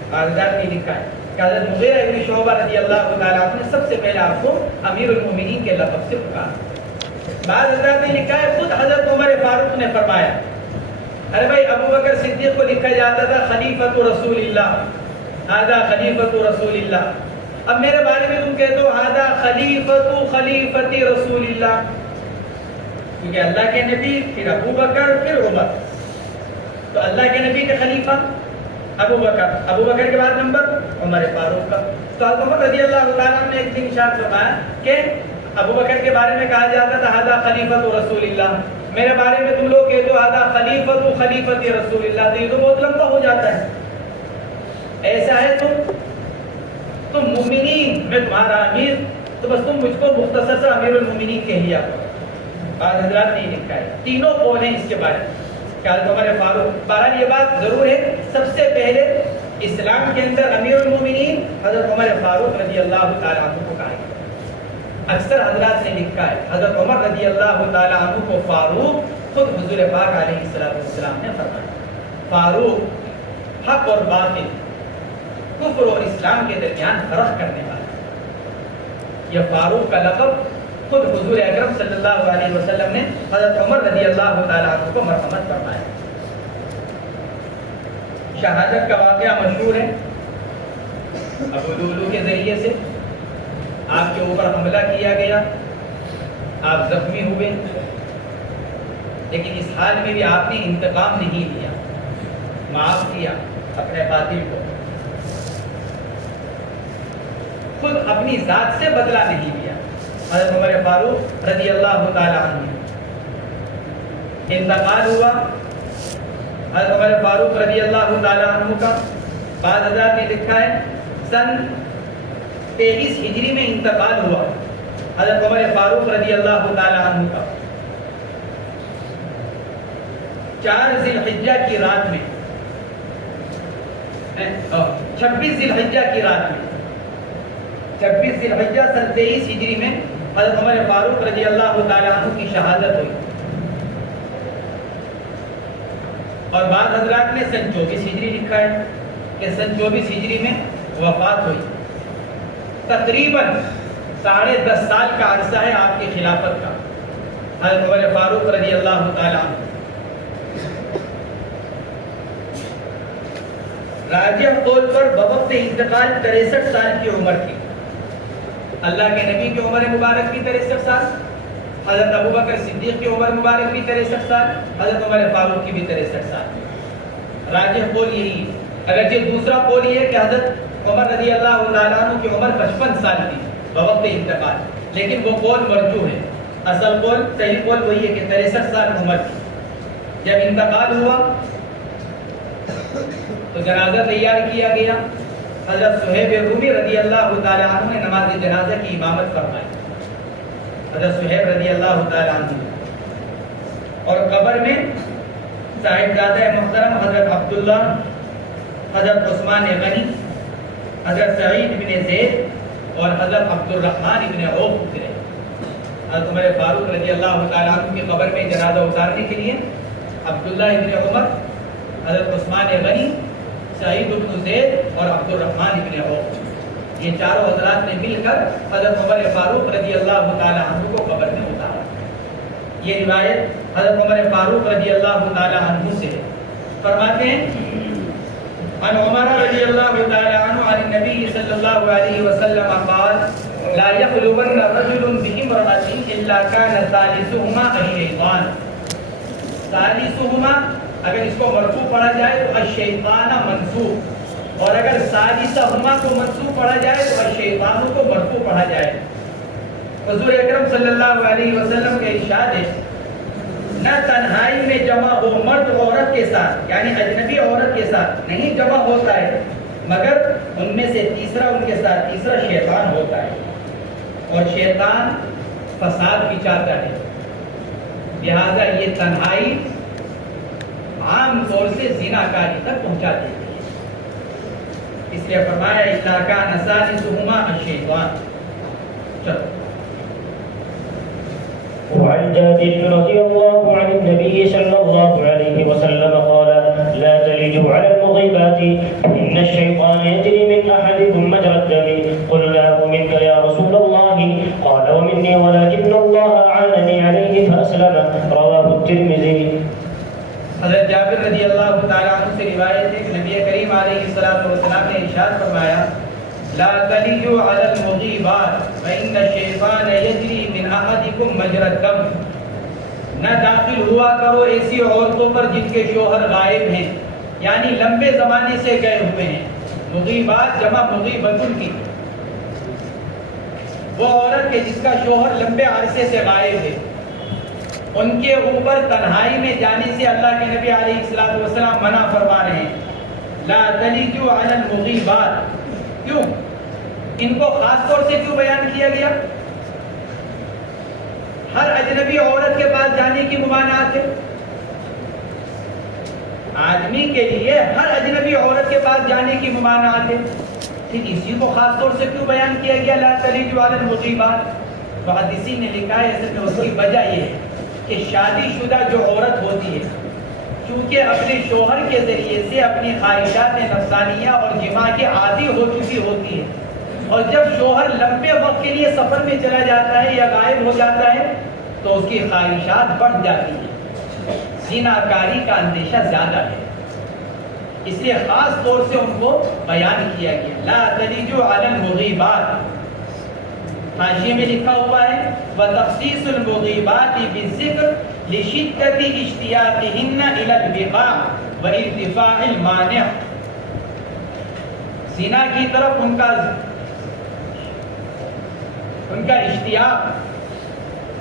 بعض حضرات نے لکھا ہے کہ حضرت مغیرہ ابن شعبہ رضی اللہ تعالیٰ عنہ نے سب سے پہلے آپ کو امیر المومنین کے لقب سے پکارا. بعض حضرات نے لکھا ہے خود حضرت عمر فاروق نے فرمایا، ارے بھائی ابو بکر صدیق کو لکھا جاتا تھا خلیفۃ رسول اللہ، ھذا خلیفۃ رسول اللہ. اب میرے بارے میں تم کہتے ہو ھذا خلیفۃ رسول اللہ، کیونکہ اللہ کے نبی پھر ابو بکر پھر عمر، تو اللہ کے نبی کے خلیفہ ابو بکر کے بعد نمبر عمر فاروق کا. تو حضرت عمر رضی اللہ تعالیٰ نے ایک دن ارشاد فرمایا کہ ابو بکر کے بارے میں کہا جاتا تھا ھذا خلیفۃ رسول اللہ، میرے بارے میں تم لوگ کہتے ہو ھذا خلیفۃ رسول اللہ، تو یہ تو بہت لمبا ہو جاتا ہے. ایسا ہے تم مومنین میں تمہارا امیر، تو بس تم مجھ کو مختصر سے امیر المومنین کہہ لیا کرو۔ بعض حضرات نے لکھا ہے، تینوں قول ہیں اس کے بارے میں کہ حضرت عمر فاروق، بہرحال یہ بات ضرور ہے سب سے پہلے اسلام کے اندر امیر المومنین حضرت عمر فاروق رضی اللہ تعالیٰ عنہ کو کہا گیا۔ اکثر حضرات نے لکھا ہے حضرت عمر رضی اللہ تعالیٰ عنہ کو فاروق خود حضور پاک علیہ السلام نے فرمایا۔ فاروق حق اور باطل، کفر اور اسلام کے درمیان فرق کرنے والا۔ یہ فاروق کا لقب خود حضور اکرم صلی اللہ علیہ وسلم نے حضرت عمر رضی اللہ تعالیٰ عنہ کو مرحمت فرمایا۔ شہادت کا واقعہ مشہور ہے، ابو لولو کے ذریعے سے آپ کے اوپر حملہ کیا گیا، آپ زخمی ہوئے، لیکن اس حال میں بھی آپ نے انتقام نہیں لیا، معاف کیا اپنے قاتل کو، خود اپنی ذات سے بدلہ نہیں لیا۔ حضرت عمر فاروق رضی اللہ تعالیٰ عنہ انتقال ہوا، حضرت عمر فاروق رضی اللہ تعالیٰ عنہ کا بعض حضرات نے لکھا ہے سن 23 ہجری میں انتقال ہوا حضرت عمر فاروق رضی اللہ تعالیٰ عنہ کا۔ 4 ذی الحجہ کی رات میں 26 ذی الحجہ کی رات میں 26 ذی الحجہ سن 23 ہجری میں حضرت عمر فاروق رضی اللہ تعالیٰ عنہ کی شہادت ہوئی، اور بعض حضرات نے سن 24 ہجری لکھا ہے کہ سن 24 ہجری میں وفات ہوئی۔ تقریباً 10.5 سال کا عرصہ ہے آپ کی خلافت کا حضرت عمر فاروق رضی اللہ تعالیٰ عنہ۔ راجح قول پر بوقت انتقال 63 سال کی عمر تھی۔ اللہ کے نبی کی عمر مبارک بھی 63 سال، حضرت ابوبکر صدیق کی عمر مبارک بھی 63 سال، حضرت عمر فاروق کی بھی 63 سال۔ راجح قول یہی ہے، اگرچہ دوسرا قول یہ ہے کہ حضرت عمر رضی اللہ تعالیٰ عنہ کی عمر 55 سال تھی بوقت انتقال، لیکن وہ قول مرجوح ہے۔ اصل قول، صحیح قول وہی ہے کہ 63 سال عمر تھی۔ جب انتقال ہوا تو جنازہ تیار کیا گیا، حضرت صہیب رومی رضی اللہ تعالیٰ عنہ نے نماز جنازہ کی امامت فرمائی، حضرت صہیب رضی اللہ تعالیٰ عنہ، اور قبر میں صاحبزادہ محترم حضرت عبداللہ، حضرت عثمان غنی، حضرت سعید بن زید اور حضرت عبد الرحمن بن عوف اترے۔ حضرت عمر فاروق رضی اللہ تعالیٰ عنہ کی قبر میں جنازہ اتارنے کے لیے عبداللہ بن عمر، حضرت عثمان غنی، سعید بن زید اور عبد الرحمن بن عوف، یہ چاروں حضرات نے مل کر حضرت عمر فاروق رضی اللہ تعالیٰ عنہ کو قبر میں اتارا۔ یہ روایت حضرت عمر فاروق رضی اللہ تعالیٰ عنہ سے فرماتے ہیں، عن عمر رضی اللہ تعالیٰ عنہ عن النبی صلی اللہ علیہ وسلم قال لا يخلون رجل بامرأة الا كان ثالثهما الشیطان۔ ثالثهما اگر اس کو مرفوع پڑھا جائے تو الشیطان منصوب، اور اگر ثالثہما کو منصوب پڑھا جائے تو الشیطان کو مرفوع پڑھا جائے۔ حضور اکرم صلی اللہ علیہ وسلم کے ارشاد ہے، نہ تنہائی میں جمع ہو مرد عورت کے ساتھ، یعنی اجنبی عورت کے ساتھ نہیں جمع ہوتا ہے، مگر ان میں سے تیسرا ان کے ساتھ تیسرا شیطان ہوتا ہے، اور شیطان فساد بچاتا ہے، لہذا یہ تنہائی عام طور سے زناکاری تک پہنچا دیتی ہے، اس لیے فرمایا اِلَّا كَانَ ثَالِثُهُمَا الشَّيْطَانُ۔ چلو، وعن جابر رضي الله عن النبي صلى الله عليه وسلم قال لا تلجوا على المغيبات إن الشيطان يجري من أحدكم مجرى الدم قلنا ومنك يا رسول الله قال ومني ولكن الله أعانني عليه فأسلم رواه الترمذي۔ حضرت جابر رضی اللہ تعالیٰ عنہ سے روایت ہے کہ نبی کریم علیہ السلام نے ارشاد فرمایا لا تلجوا على المغيبات فإن الشيطان يجري من أحدكم مجرى الدم۔ نہ داخل ہوا کرو ایسی عورتوں پر جن کے شوہر غائب ہیں، یعنی لمبے زمانے سے گئے ہوئے ہیں۔ مغیبات جمع مغیبتن کی، وہ عورت کے جس کا شوہر لمبے عرصے سے غائب ہے، ان کے اوپر تنہائی میں جانے سے اللہ کے نبی علیہ السلام منع فرما رہے ہیں۔ لا تلجوا علی المغیبات. کیوں ان کو خاص طور سے کیوں بیان کیا گیا؟ ہر اجنبی عورت کے پاس جانے کی ممانعت ہے. آدمی کے لیے ہر اجنبی عورت کے پاس جانے کی ممانعت ہے. ٹھیک اسی کو خاص طور سے کیوں بیان کیا گیا لا تلجوا علی المغیبات؟ محدثین نے لکھا ہے اصل میں اس کی وجہ یہ ہے کہ شادی شدہ جو عورت ہوتی ہے چونکہ اپنے شوہر کے ذریعے سے اپنی خواہشات نفسانیہ اور جماع کے عادی ہو چکی ہوتی ہے، اور جب شوہر لمبے وقت کے لیے سفر میں چلا جاتا ہے یا غائب ہو جاتا ہے تو اس کی خواہشات بڑھ جاتی ہیں، زناکاری کا اندیشہ زیادہ ہے. اس لیے خاص طور سے ان کو بیان کیا گیا لا تلجوا علی المغیبات. حاشیے میں لکھا ہوا ہے وتخصیص المغیبات بالذکر لشدت اشتیاقهن الى البقاء وارتفاع المانع. زنا کی طرف ان کا اشتیاق،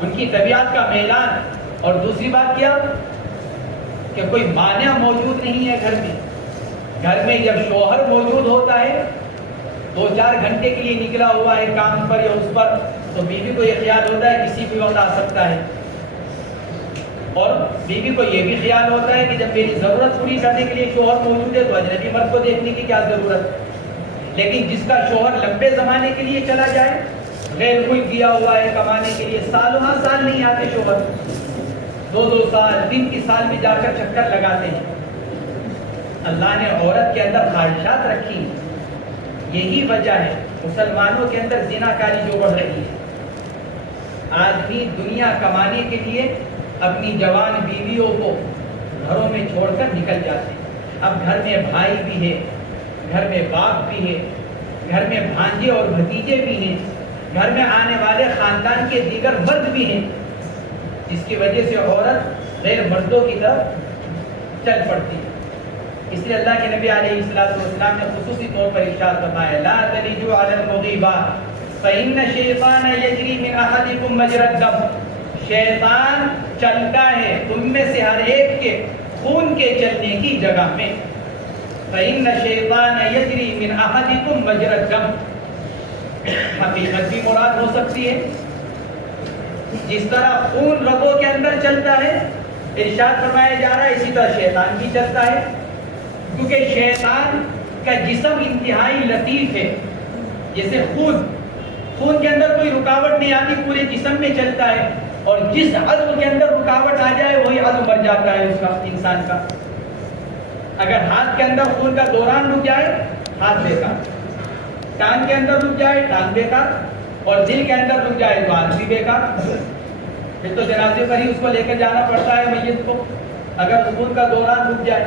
ان کی طبیعت کا میلان، اور دوسری بات کیا کہ کوئی مانع موجود نہیں ہے گھر میں. گھر میں جب شوہر موجود ہوتا ہے 2-4 گھنٹے کے لیے نکلا ہوا ہے کام پر یا اس پر، تو بیوی کو یہ خیال ہوتا ہے کسی بھی وقت آ سکتا ہے، اور بیوی کو یہ بھی خیال ہوتا ہے کہ جب میری ضرورت پوری کرنے کے لیے شوہر موجود ہے تو اجنبی مرد کو دیکھنے کی کیا ضرورت. لیکن جس کا شوہر لمبے زمانے کے لیے چلا جائے، غیر ملک گیا ہوا ہے کمانے کے لیے، سالوں سال نہیں آتے شوہر، 2 سال 3 کی سال میں جا کر چکر لگاتے ہیں. اللہ نے عورت کے اندر خواہشات رکھی، یہی وجہ ہے مسلمانوں کے اندر زناکاری جو بڑھ رہی ہے. آدمی دنیا کمانے کے لیے اپنی جوان بیویوں کو گھروں میں چھوڑ کر نکل جاتے ہیں. اب گھر میں بھائی بھی ہے، گھر میں باپ بھی ہے، گھر میں بھانجے اور بھتیجے بھی ہیں، گھر میں آنے والے خاندان کے دیگر مرد بھی ہیں، جس کی وجہ سے عورت غیر مردوں کی طرف چل پڑتی ہے. اس لیے اللہ کے نبی علیہ السلام نے خصوصی طور پر ارشاد فرمایا لا تلجوا علی المغیبات فإن الشیطان یجری من احدکم مجرى الدم. شیطان چلتا ہے تم میں سے ہر ایک کے خون کے چلنے کی جگہ میں. فإن الشیطان یجری من احدکم مجرى الدم. حقیقت بھی مراد ہو سکتی ہے، جس طرح خون رگوں کے اندر چلتا ہے ارشاد فرمایا جا رہا ہے اسی طرح شیطان بھی چلتا ہے، کیونکہ شیطان کا جسم انتہائی لطیف ہے. جیسے خون کے اندر کوئی رکاوٹ نہیں آتی، پورے جسم میں چلتا ہے، اور جس عضو کے اندر رکاوٹ آ جائے وہی عضو مر جاتا ہے اس کا، انسان کا. اگر ہاتھ کے اندر خون کا دوران رک جائے ہاتھ بیکار، ٹانگ کے اندر رک جائے ٹانگ بیکار، اور دل کے اندر رک جائے تو آدمی بیکار. پھر تو جنازے پر ہی اس کو لے کر جانا پڑتا ہے میت کو اگر خون کا دوران رک جائے.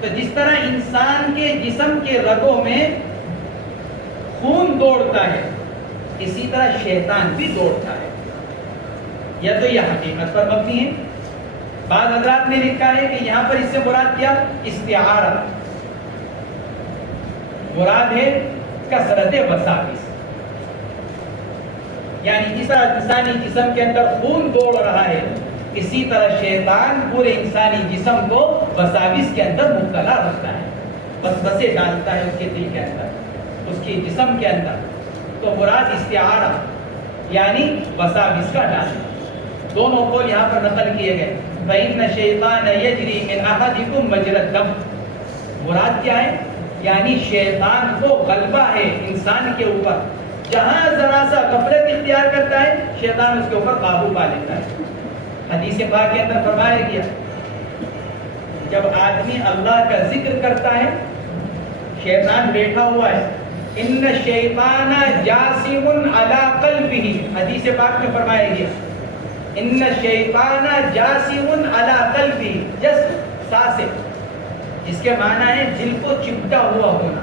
تو جس طرح انسان کے جسم کے رگوں میں خون دوڑتا ہے اسی طرح شیطان بھی دوڑتا ہے. یا تو یہ حقیقت پر مبنی ہے. بعض حضرات نے لکھا ہے کہ یہاں پر اس سے مراد کیا استعارہ، مراد ہے کثرت وساوس، یعنی جس طرح انسانی جسم کے اندر خون دوڑ رہا ہے اسی طرح شیطان پورے انسانی جسم کو وساوس کے اندر مبتلا رکھتا ہے، وسوسے ڈالتا ہے اس کے دل کے اندر، اس کے جسم کے اندر. تو مراد استعارہ یعنی وساوس کا ڈالنا. دونوں قول یہاں پر نقل کیے گئے. فإن الشیطان یجری من احدکم مجری الدم. مراد کیا ہے؟ یعنی شیطان کو غلبہ ہے انسان کے اوپر، جہاں ذرا سا غفلت اختیار کرتا ہے شیطان اس کے اوپر قابو پا لیتا ہے. حدیث پاک کے اندر فرمایا گیا جب آدمی اللہ کا ذکر کرتا ہے شیطان بیٹھا ہوا ہے. ان الشیطان جاسم علی قلبہ، حدیث پاک میں فرمایا گیا ان الشیطان جاسم علی قلبہ، جسم ساسے جس کے معنی ہے دل کو چمٹا ہوا ہونا.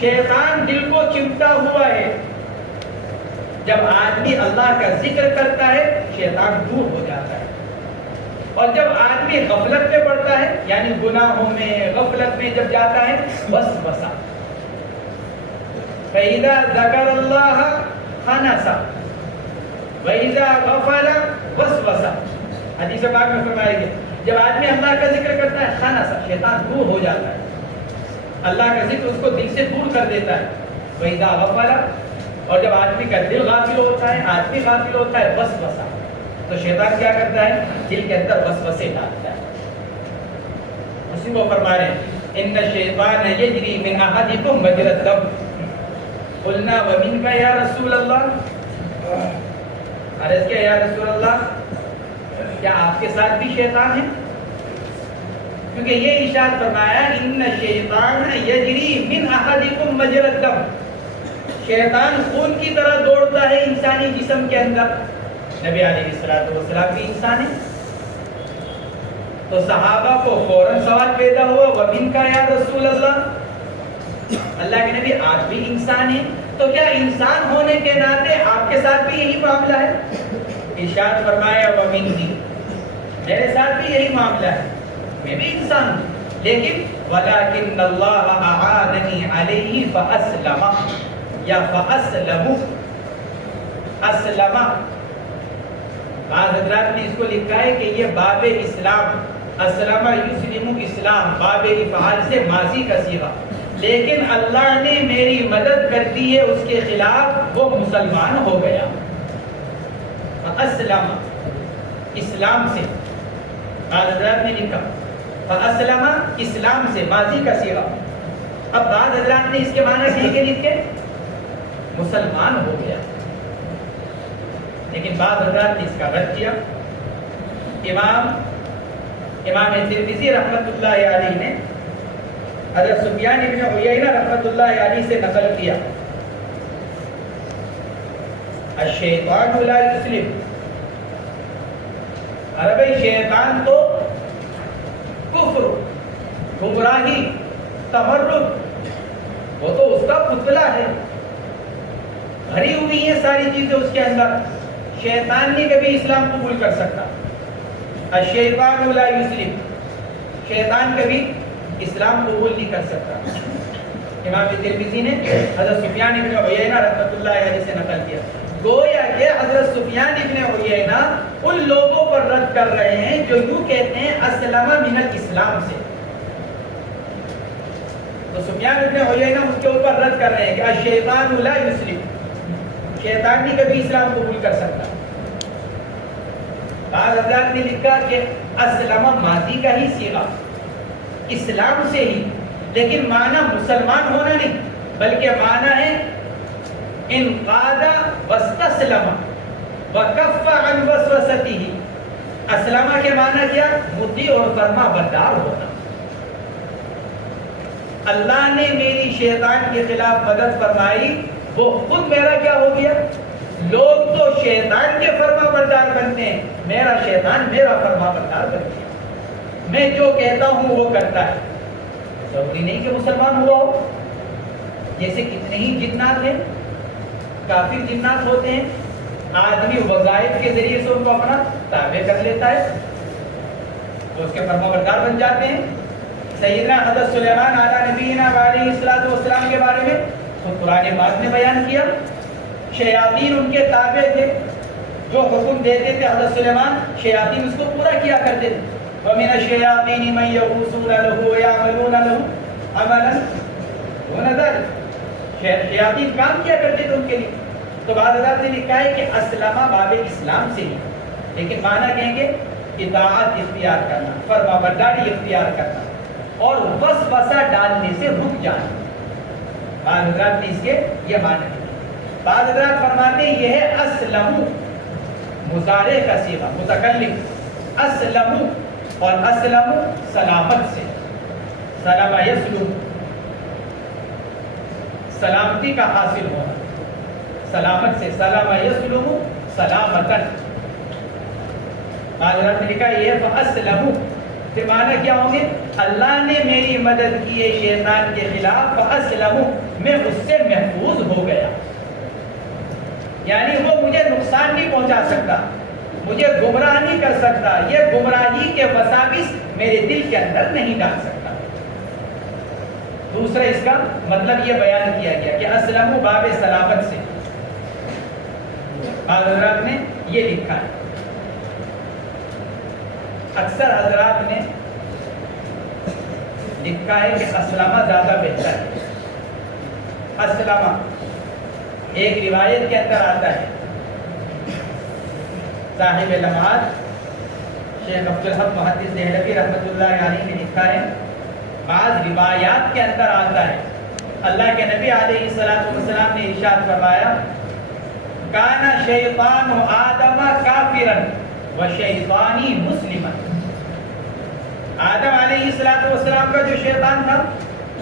شیطان دل کو چمٹا ہوا ہے. جب آدمی اللہ کا ذکر کرتا ہے شیطان دور ہو جاتا ہے، اور جب آدمی غفلت میں پڑتا ہے یعنی گناہوں میں غفلت میں جب جاتا ہے وسوسہ. فَإِذَا ذَكَرَ اللَّهَ خَنَسَ وَإِذَا غَفَلَ وَسْوَسَ. حدیث پاک میں فرمایا گیا جب آدمی اللہ کا ذکر کرتا ہے خانہ سا شیطان دور ہو جاتا ہے، اللہ کا ذکر اس کو دل سے دور کر دیتا ہے. وَإِذَا غَفَلَ، اور جب آدمی کا دل غافل ہوتا ہے، آدمی غافل ہوتا ہے، وسوسہ، تو شیطان کیا کرتا ہے؟ دل کے اندر وسوسے ڈالتا ہے. اسی کو فرما رہے ہیں ان الشیطان یجری من احدکم مجری الدم. قلنا ومنک یا رسول اللہ، عرض کیا یا رسول اللہ کیا آپ کے ساتھ بھی شیطان ہے؟ کیونکہ یہ ارشاد فرمایا ان الشیطان یجری من احدکم مجری الدم، شیطان خون کی طرح دوڑتا ہے انسانی جسم کے اندر. نبی علیہ السلام بھی انسان ہے. تو صحابہ کو فوراً سوال پیدا ہوا وَمِنْكَ یا رسول اللہ، اللہ کے نبی آپ بھی انسان ہیں، تو کیا انسان ہونے کے ناطے آپ کے ساتھ بھی یہی معاملہ ہے؟ ارشاد فرمایا وَمِنْكِ، میرے ساتھ بھی یہی معاملہ ہے، میں بھی انسان ہوں، لیکن وَلَكِنَّ اللَّهَ أَعَانَنِي عَلَيْهِ فَأَسْلَمَ یا فَأَسْلَمُ. اسلم، بعض حضرات نے اس کو لکھا ہے کہ یہ باب اسلام، اسلم یسلم اسلام، باب افعال سے ماضی کا صیغہ، لیکن اللہ نے میری مدد کر دی ہے اس کے خلاف، وہ مسلمان ہو گیا. اسلم اسلام سے، بعض حضرات نے لکھا فاسلم اسلام سے ماضی کا صیغہ. اب بعض حضرات نے اس کے معنی صحیح کے لکھے مسلمان ہو گیا، لیکن بعض حضرات نے اس کا رد کیا. امام ترمذی رحمۃ اللہ علیہ نے حضرت سفیان بن عیینہ رحمۃ اللہ علیہ سے نقل کیا الشیطان لا یسلم، عربی شیطان تو کفر، گمراہی، تمرد، وہ تو اس کا پتلا ہے، بھری ہوئی ہیں ساری چیزیں اس کے اندر. شیطان نہیں کبھی اسلام قبول کر سکتا. الشیطان لا یسلم، شیطان کبھی اسلام قبول نہیں کر سکتا. امام ترمذی نے حضرت سفیان بن عیینہ رحمۃ اللہ علیہ سے نقل کیا. گویا کہ حضرت سفیان بن عیینہ ان لوگوں پر رد کر رہے ہیں جو یوں کہتے ہیں اسلم من الاسلام سے. تو سفیان بن عیینہ ان کے اوپر رد کر رہے ہیں کہ الشیطان لا یسلم، شیطان نہیں کبھی اسلام قبول کر سکتا. بعض حضرات نے لکھا کہ اسلم ماضی کا ہی صیغہ، اسلام سے ہی، لیکن معنی مسلمان ہونا نہیں، بلکہ معنی ہے انقاد واستسلم وکف عن وسوسته. اسلم کے معنی کیا؟ مطیع اور فرما بردار ہونا. اللہ نے میری شیطان کے خلاف مدد فرمائی، وہ خود میرا کیا ہو گیا؟ لوگ تو شیطان کے فرما بردار بنتے ہیں، میرا شیطان میرا فرما بردار بن گیا. میں جو کہتا ہوں وہ کرتا ہے. ضروری نہیں کہ مسلمان ہوا ہو. جیسے کتنے ہی جنات ہیں، کافر جنات ہوتے ہیں، آدمی وظائف کے ذریعے سے ان کو اپنا تابع کر لیتا ہے تو اس کے فرما بردار بن جاتے ہیں. سیدنا حضرت سلیمان علیہ نبینا علیہ الصلوۃ والسلام کے بارے میں خود قرآن پاک نے بیان کیا. شیاطین ان کے تابع تھے، جو حکم دیتے تھے حضرت سلیمان، شیاطین اس کو پورا کیا کرتے تھے. وَمِنَ الشَّيَاطِينِ مَن يَغُوصُونَ لَهُ وَيَعْمَلُونَ لَهُ عَمَلًا دُونَ ذَلِكَ، شیاطین کام کیا کرتے تھے ان کے لیے. تو بعض حضرات نے لکھا ہے کہ اسلم باب اسلام سے ہی، لیکن معنی کہیں گے اطاعت اختیار کرنا، فرما برداری اختیار کرنا اور وسوسہ ڈالنے سے رک جانا. بعض حضرات نے اس کے یہ معنی ہے. بعض حضرات فرماتے ہیں یہ ہے اسلم، مضارع کا صیغہ، متکلم اسلم، اور اسلم سلامت سے، سلام یسلم، سلامتی کا حاصل ہونا، سلامت سے، سلام یسلم سلامتن. بعض حضرات نے لکھا یہ فاسلم، پھر معنی کیا ہوں گے؟ اللہ نے میری مدد کی ہے شیطان کے خلاف، فاسلم، میں اس سے محفوظ ہو گیا. یعنی وہ مجھے نقصان نہیں پہنچا سکتا، مجھے گمراہ نہیں کر سکتا، یہ گمراہی کے وساوس میرے دل کے اندر نہیں ڈال سکتا. دوسرا اس کا مطلب یہ بیان کیا گیا کہ اسلم باب سلامت سے. بعض حضرات نے یہ لکھا ہے. اکثر حضرات نے لکھا ہے کہ اسلمہ زیادہ بہتر ہے. اسلمہ ایک روایت کے اندر آتا ہے، صاحب لمحات شیخ عبدالحق محدث دہلوی رحمۃ اللہ علیہ نے لکھا ہے، بعض روایات کے اندر آتا ہے اللہ کے نبی علیہ السلام نے ارشاد فرمایا، کان شیطان آدم کافرا و شیطانی مسلما. آدم علیہ السلام کا جو شیطان تھا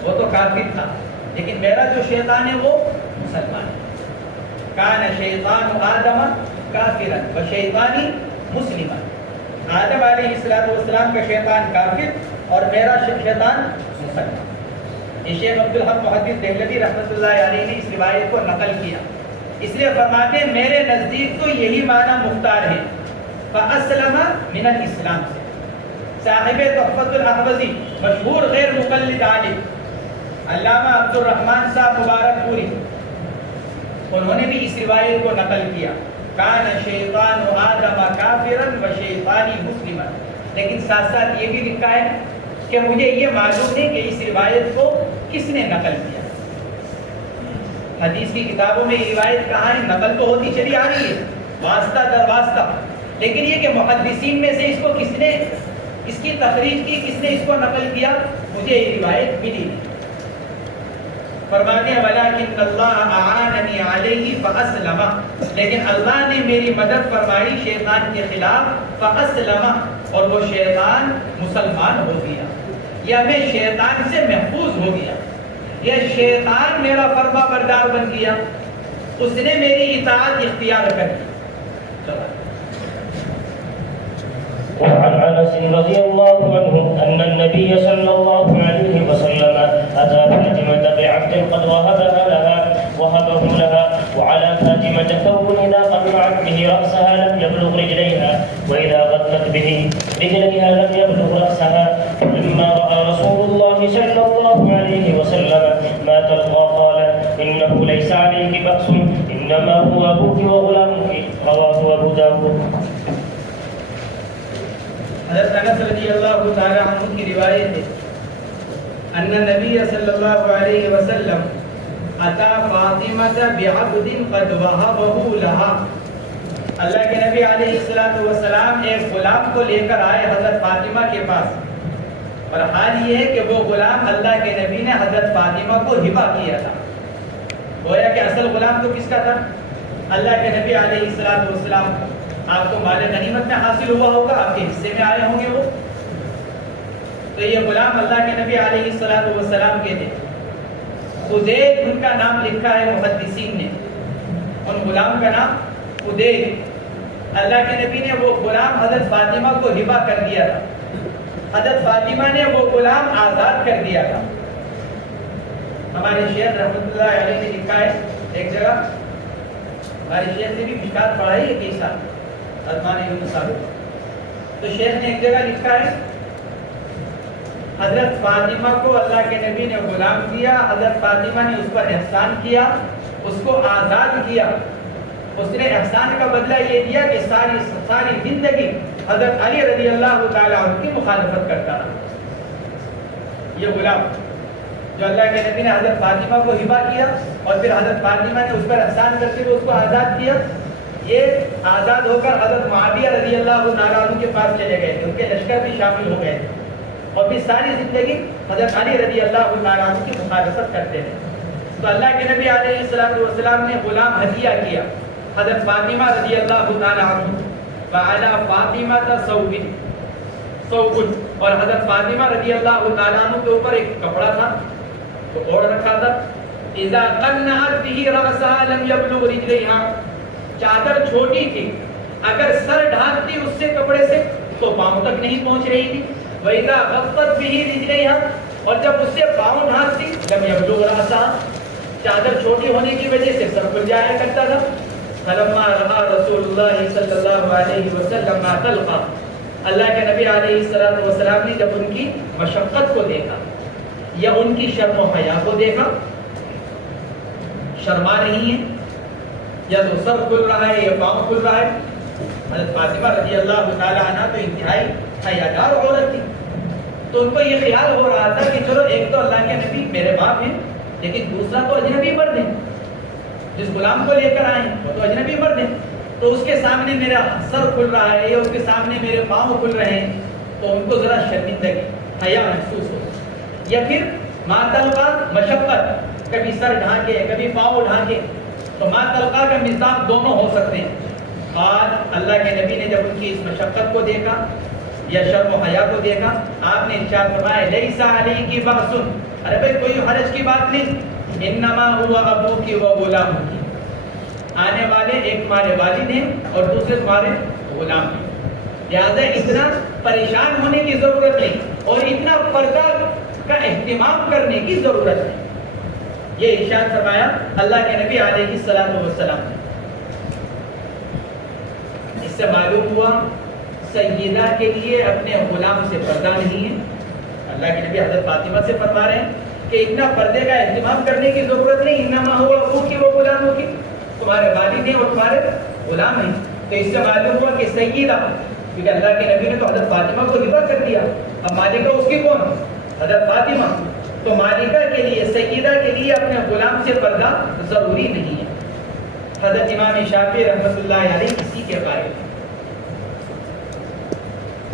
وہ تو کافر تھا، لیکن میرا جو شیطان ہے وہ مسلمان ہے. کان شیطان آدم کافرا و شیطانی مسلما. آدم علیہ السلام کا شیطان کافر اور میرا شیطان مسلمان. یہ شیخ عبدالحق محدث دہلوی رحمۃ اللہ علیہ نے اس روایت کو نقل کیا. اس لیے فرماتے ہیں میرے نزدیک تو یہی معنی مختار ہے، فَأَسْلَمَ مِنَ الْإِسْلام سے. صاحب تحفۃ الاحوذی مشہور غیر مقلد عالم علامہ عبد الرحمن صاحب مبارک پوری، انہوں نے بھی اس روایت کو نقل کیا، کان شیطان آدم کافرا و شیطانی مسلما. لیکن ساتھ ساتھ یہ بھی لکھا ہے کہ مجھے یہ معلوم ہے کہ اس روایت کو کس نے نقل کیا. حدیث کی کتابوں میں یہ روایت کہاں ہے؟ نقل تو ہوتی چلی آ رہی ہے واسطہ در واسطہ، لیکن یہ کہ محدثین میں سے اس کو کس نے اس کی تخریج کی، کس نے اس کو نقل کیا، مجھے یہ روایت ملی نہیں. فرماتے ہیں وَلَٰكِنَّ اللَّهَ أَعَانَنِي عَلَيْهِ فَأَسْلَمَ. لیکن اللہ نے میری مدد فرمائی شیطان کے خلاف، فَأَسْلَمَ، اور وہ شیطان مسلمان ہو گیا، یا میں شیطان سے محفوظ ہو گیا، یا شیطان میرا فرما بردار بن گیا، اس نے میری اطاعت اختیار کر لی. وعن انس رضي الله عنه ان النبي صلى الله عليه وسلم اتى فاطمه بعبد قد وهبه لها وعلى فاطمه ثوب اذا قطعت به راسها لم يبلغ رجليها واذا غطت به رجليها لم يبلغ راسها. فلما راى رسول الله صلى الله عليه وسلم ما تلقى قال انه ليس عليك باس انما هو ابوك وغلامك. رواه ابو داود. حضرت انس رضی اللہ تعالی عنہ کی روایت ہے، ان نبی صلی اللہ علیہ وسلم اتا فاطمہ بعبد قد وهبه لها. اللہ کے نبی علیہ السلام ایک غلام کو لے کر آئے حضرت فاطمہ کے پاس، اور حال یہ ہے کہ وہ غلام اللہ کے نبی نے حضرت فاطمہ کو ہبہ کیا تھا. گویا کہ اصل غلام تو کس کا تھا؟ اللہ کے نبی علیہ السلام کا. آپ کو مال غنیمت میں حاصل ہوا ہوگا، آپ کے حصے میں آئے ہوں گے وہ. تو یہ غلام اللہ کے نبی علیہ السلام کے تھے. خدیج ان کا نام لکھا ہے محدثین نے، ان غلام کا نام خدیج. اللہ کے نبی نے وہ غلام حضرت فاطمہ کو ہبہ کر دیا تھا. حضرت فاطمہ نے وہ غلام آزاد کر دیا تھا. ہمارے شیخ رحمۃ اللہ علیہ نے لکھا ہے ایک جگہ، ہمارے شیخ نے بھی مشکات پڑھائی ہے کئی سال، تو شیخ نے ایک جگہ لکھا ہے حضرت فاطمہ کو اللہ کے نبی نے غلام دیا، حضرت فاطمہ نے اس پر احسان کیا، اس کو آزاد کیا. اس نے احسان کا بدلہ یہ دیا کہ ساری زندگی حضرت علی رضی اللہ تعالیٰ عنہ کی مخالفت کرتا رہا. یہ غلام جو اللہ کے نبی نے حضرت فاطمہ کو ہبہ کیا اور پھر حضرت فاطمہ نے اس پر احسان کرتے ہوئے اس کو آزاد کیا، یہ آزاد ہو کر حضرت معاویہ رضی اللہ تعالیٰ عنہ کے پاس چلے گئے تھے، ان کے لشکر بھی شامل ہو گئے تھے، اور پھر ساری زندگی حضرت علی رضی اللہ تعالیٰ عنہ کی مخالفت کرتے تھے. تو اللہ کے نبی علیہ السلام نے غلام ہدیہ کیا حضرت فاطمہ رضی اللہ تعالیٰ عنہ. وعلی فاطمہ ثوب، اور حضرت فاطمہ رضی اللہ تعالیٰ عنہ کے اوپر ایک کپڑا تھا تو اوڑھ رکھا تھا. اذا قنعت به رأسها لم يبلغ رجليها، چادر چھوٹی تھی، اگر سر ڈھانپتی اس سے کپڑے سے تو پاؤں تک نہیں پہنچ رہی تھی. وَإِذَا غَطَّتْ بِهِ رِجْلَيْهَا، اور جب اس سے پاؤں ڈھانپتی لم يبلغ رأسها، چادر چھوٹی ہونے کی وجہ سے سر کھل جایا کرتا تھا. فلما رأى رسول اللہ صلی اللہ علیہ وسلم ما تلقى، اللہ کے نبی علیہ السلام نے جب ان کی مشقت کو دیکھا یا ان کی شرم و حیا کو دیکھا، شرما رہی ہیں یا تو سر کھل رہا ہے یا پاؤں کھل رہا ہے. حضرت فاطمہ رضی اللہ تعالی عنہ تو انتہائی حیادار عورت تھی. تو ان کو یہ خیال ہو رہا تھا کہ چلو ایک تو اللہ کے نبی میرے باپ ہیں، لیکن دوسرا تو اجنبی مرد ہے، جس غلام کو لے کر آئے ہیں وہ تو اجنبی مرد ہے، تو اس کے سامنے میرا سر کھل رہا ہے یا اس کے سامنے میرے پاؤں کھل رہے ہیں، تو ان کو ذرا شرمندگی حیا محسوس ہو. یا پھر معطلقہ مشقت، کبھی سر ڈھانکے کبھی پاؤں ڈھانکے، تو معطلقہ کا مزاج دونوں ہو سکتے ہیں. آج اللہ کے نبی نے جب ان کی اس مشقت کو دیکھا یا شرم و حیا کو دیکھا، آپ نے ارشاد فرمایا لیس علیک بأس، ارے بھائی کوئی حرج کی بات نہیں، انما هو ابوکی و غلامکی، آنے والے ایک تمہارے والد ہیں اور دوسرے تمہارے غلام ہیں، لہٰذا اتنا پریشان ہونے کی ضرورت نہیں اور اتنا پردہ کا اہتمام کرنے کی ضرورت ہے. یہ ارشاد فرمایا اللہ کے نبی علیہ السلام نے. اس سے معلوم ہوا سیدہ کے لیے اپنے غلام سے پردہ نہیں ہے. اللہ کے نبی حضرت فاطمہ سے فرما رہے ہیں کہ اتنا پردے کا اہتمام کرنے کی ضرورت نہیں، انما هو ابوکی و غلامکی، تمہارے والد ہیں اور تمہارے غلام ہیں. تو اس سے معلوم ہوا کہ سیدہ، کیونکہ اللہ کے نبی نے تو حضرت فاطمہ کو ہبہ کر دیا، اب مالکہ اس کی کون؟ حضرت فاطمہ. تو مالکہ کے لیے سیدہ کے لیے اپنے غلام سے پردہ ضروری نہیں ہے. حضرت امام شافعی رحمۃ اللہ علیہ اسی کے قائل ہیں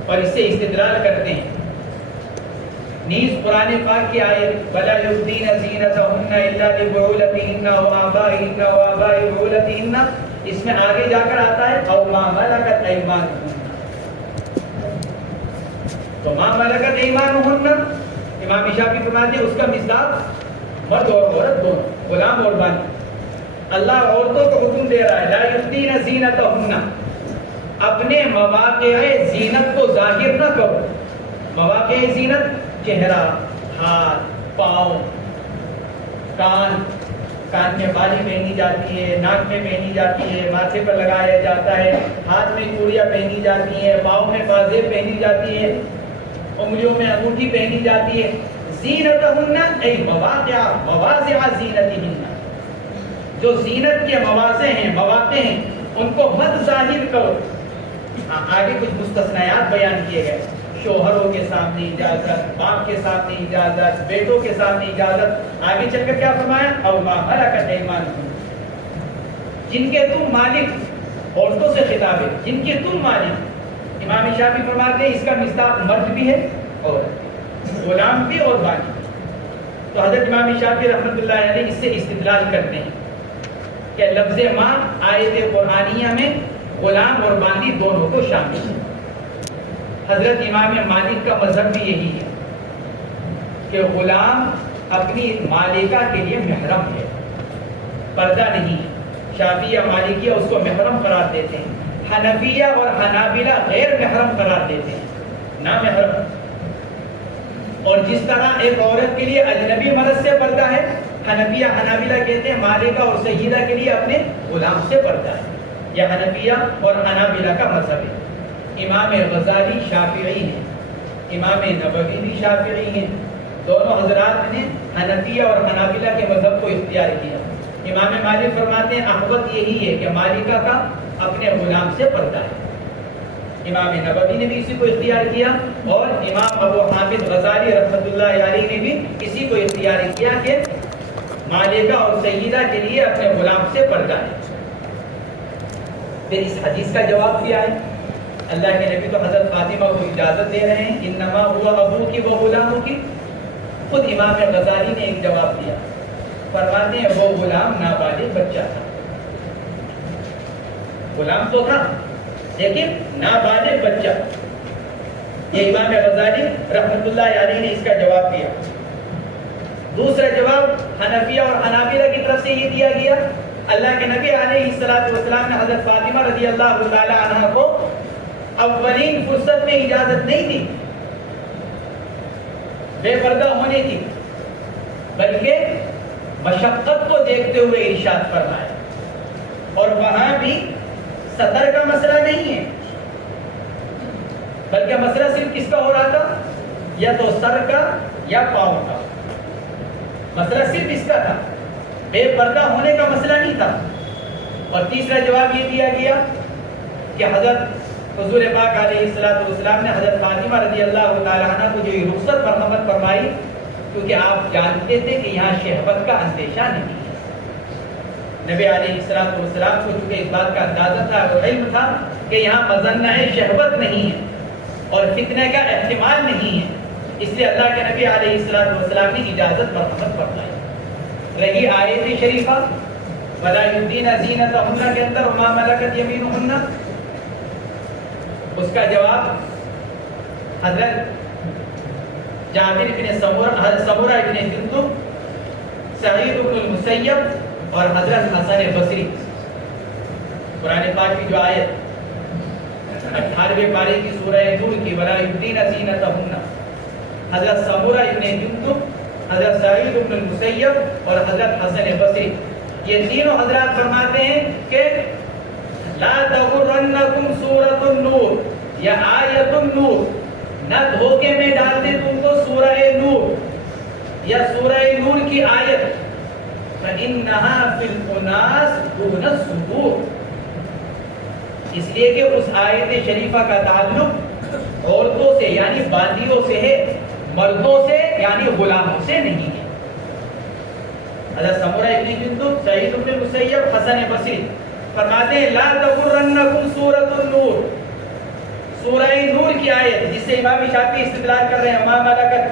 اور اس سے استدلال کرتے ہیں. نیز قرآن پاک کی آیت وَلَا يُبْدِينَ زِينَتَهُنَّ إِلَّا لِبُعُولَتِهِنَّ وَآبَائِهِنَّ وَآبَاءِ بُعُولَتِهِنَّ، اس میں آگے جا کر آتا ہے أَوْ مَا مَلَكَتْ أَيْمَانُهُنَّ. تو مَا مَلَكَتْ أَيْمَانُهُنَّ امام شافعی فرماتے ہیں اس کا مصداق مرد اور عورت دونوں، غلام اور بانی. اللہ عورتوں کو حکم دے رہا ہے لا یبدین زینتہن، اپنے مواقع زینت کو ظاہر نہ کرو. مواقع زینت چہرہ، ہاتھ، پاؤں، کان میں بالی پہنی جاتی ہے، ناک میں پہنی جاتی ہے، ماتھے پر لگایا جاتا ہے، ہاتھ میں چوڑیاں پہنی جاتی ہیں، پاؤں میں بازیں پہنی جاتی ہیں، انگلیوں میں انگوٹھی پہنی جاتی ہے. زینتہن ای مواضع زینتہن، جو زینت کے مواضع ہیں، مواقع ہیں، ان کو مت ظاہر کرو. آگے کچھ مستثنیات بیان کیے گئے، شوہروں کے سامنے اجازت، باپ کے سامنے اجازت، بیٹوں کے سامنے اجازت. آگے چل کر کیا فرمایا او ما ملکت ایمانکم، جن کے تم مالک، عورتوں سے خطاب ہے، جن کے تم مالک. امام شافعی فرماتے ہیں اس کا مصداق مرد بھی ہے اور غلام بھی اور بانی. تو حضرت امام شافعی رحمۃ اللہ علیہ اس سے استدلال کرتے ہیں کہ لفظ ماں آیت قرآنیہ میں غلام اور باندی دونوں کو شامل ہے. حضرت امام مالک کا مذہب بھی یہی ہے کہ غلام اپنی مالکہ کے لیے محرم ہے، پردہ نہیں ہے. شافعیہ مالکیہ اس کو محرم قرار دیتے ہیں، حنفیہ اور حنابلہ غیر محرم قرار دیتے ہیں، نا محرم. اور جس طرح ایک عورت کے لیے اجنبی مرد سے پردہ ہے، حنفیہ حنابلہ کہتے ہیں مالکہ اور سیدہ کے لیے اپنے غلام سے پردہ ہے. یہ حنفیہ اور حنابلہ کا مذہب ہے. امام غزالی شافعی ہیں، امام نبوی بھی شافعی ہیں. دونوں حضرات نے حنفیہ اور حنابلہ کے مذہب کو اختیار کیا. امام مالک فرماتے ہیں احوط یہی ہے کہ مالکہ کا اپنے غلام سے پردہ ہے. امام نبوی نے بھی اسی کو اختیار کیا اور امام ابو حامد غزالی رحمۃ اللہ علیہ نے بھی اسی کو اختیار کیا کہ مالکہ اور سیدہ کے لیے اپنے غلام سے پردہ ہے. پھر اس حدیث کا جواب دیا ہے. اللہ کے نبی تو حضرت فاطمہ کو اجازت دے رہے ہیں انما هو ابوکی و غلامکی. خود امام غزالی نے ایک جواب دیا، فرماتے ہیں وہ غلام نابالغ بچہ تھا. غلام تو تھا لیکن نابالغ بچہ. یہ امام غزالی رحمۃ اللہ علیہ نے اس کا جواب دیا. دوسرا جواب حنفیہ اور حنابلہ کی طرف سے یہ دیا گیا، اللہ کے نبی علیہ السلام نے حضرت فاطمہ رضی اللہ تعالی عنہا کو اولین فرصت میں اجازت نہیں دی بے پردہ ہونے کی، بلکہ مشقت کو دیکھتے ہوئے ارشاد فرمایا. اور وہاں بھی سطر کا مسئلہ نہیں ہے، بلکہ مسئلہ صرف کس کا ہو رہا تھا، یا تو سر کا یا پاؤں کا. مسئلہ صرف اس کا تھا، بے پردہ ہونے کا مسئلہ نہیں تھا. اور تیسرا جواب یہ دیا گیا کہ حضرت حضور پاک علیہ السلام نے حضرت فاطمہ رضی اللہ تعالیٰ عنہ کو جو یہ رخصت مرحمت فرمائی، کیونکہ آپ جانتے تھے کہ یہاں شہوت کا اندیشہ نہیں ہے۔ نبی علیہ السلام کو چونکہ اس بات کا اندازہ تھا اور علم تھا کہ یہاں مظنہ شہوت نہیں ہے اور فتنہ کا احتمال نہیں ہے، اس لیے اللہ کے نبی علیہ السلام نے اجازت مرحمت فرمائی۔ رہی آیت شریفہ وَلَا يُبْدِينَ زِينَتَهُنَّ کے اندر وَمَا مَلَكَتْ يَمِينُهُنَّ، اس کا جواب حضرت جابر بن سمورہ بن جندب، سعید بن المسیب اور حضرت حسن بصری۔ قرآن پاک کی جو آیت 18ویں پارے کی سورہ نور کی وَلَا يُبْدِينَ زِينَتَهُنَّ، حضرت سمورہ بن جندب، حضرت سعید بن المسیب اور حضرت حسن بصری، یہ تینوں حضرات فرماتے ہیں کہ لا تغرنکم سورۃ النور یا آیت النور، نہ دھوکے میں ڈال دے تم کو سورہ نور یا سورہ نور کی آیت، فإنها فی الأناس دون الصبور، اس لیے کہ اس آیت شریفہ کا تعلق عورتوں سے یعنی باندیوں سے ہے، مردوں سے یعنی غلاموں سے نہیں ہے۔ حضرت سمورہ ابن جندب، سعید بن المسیب، حسن بصری فرماتے ہیں لا تغرنکم سورۃ النور، سورہ نور کی آیت جس سے امام شافعی استدلال کر رہے ہیں ما ملکت،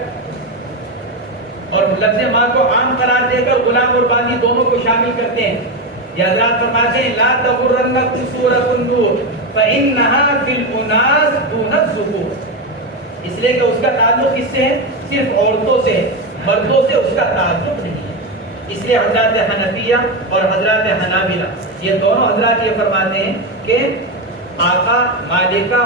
اور لفظ ماں کو عام قرار دے کر غلام اور باندی دونوں کو شامل کرتے ہیں۔ یہ حضرات فرماتے ہیں لا تغرنکم سورۃ النور فإنها فی الأناس دون الذکور، اس لیے کہ اس کا تعلق کس سے ہے؟ صرف عورتوں سے، مردوں سے اس کا تعلق نہیں ہے۔ اس لیے حضرات حنفیہ اور حضرات حنابلہ یہ دونوں حضرات یہ فرماتے ہیں کہ آقا، مالکہ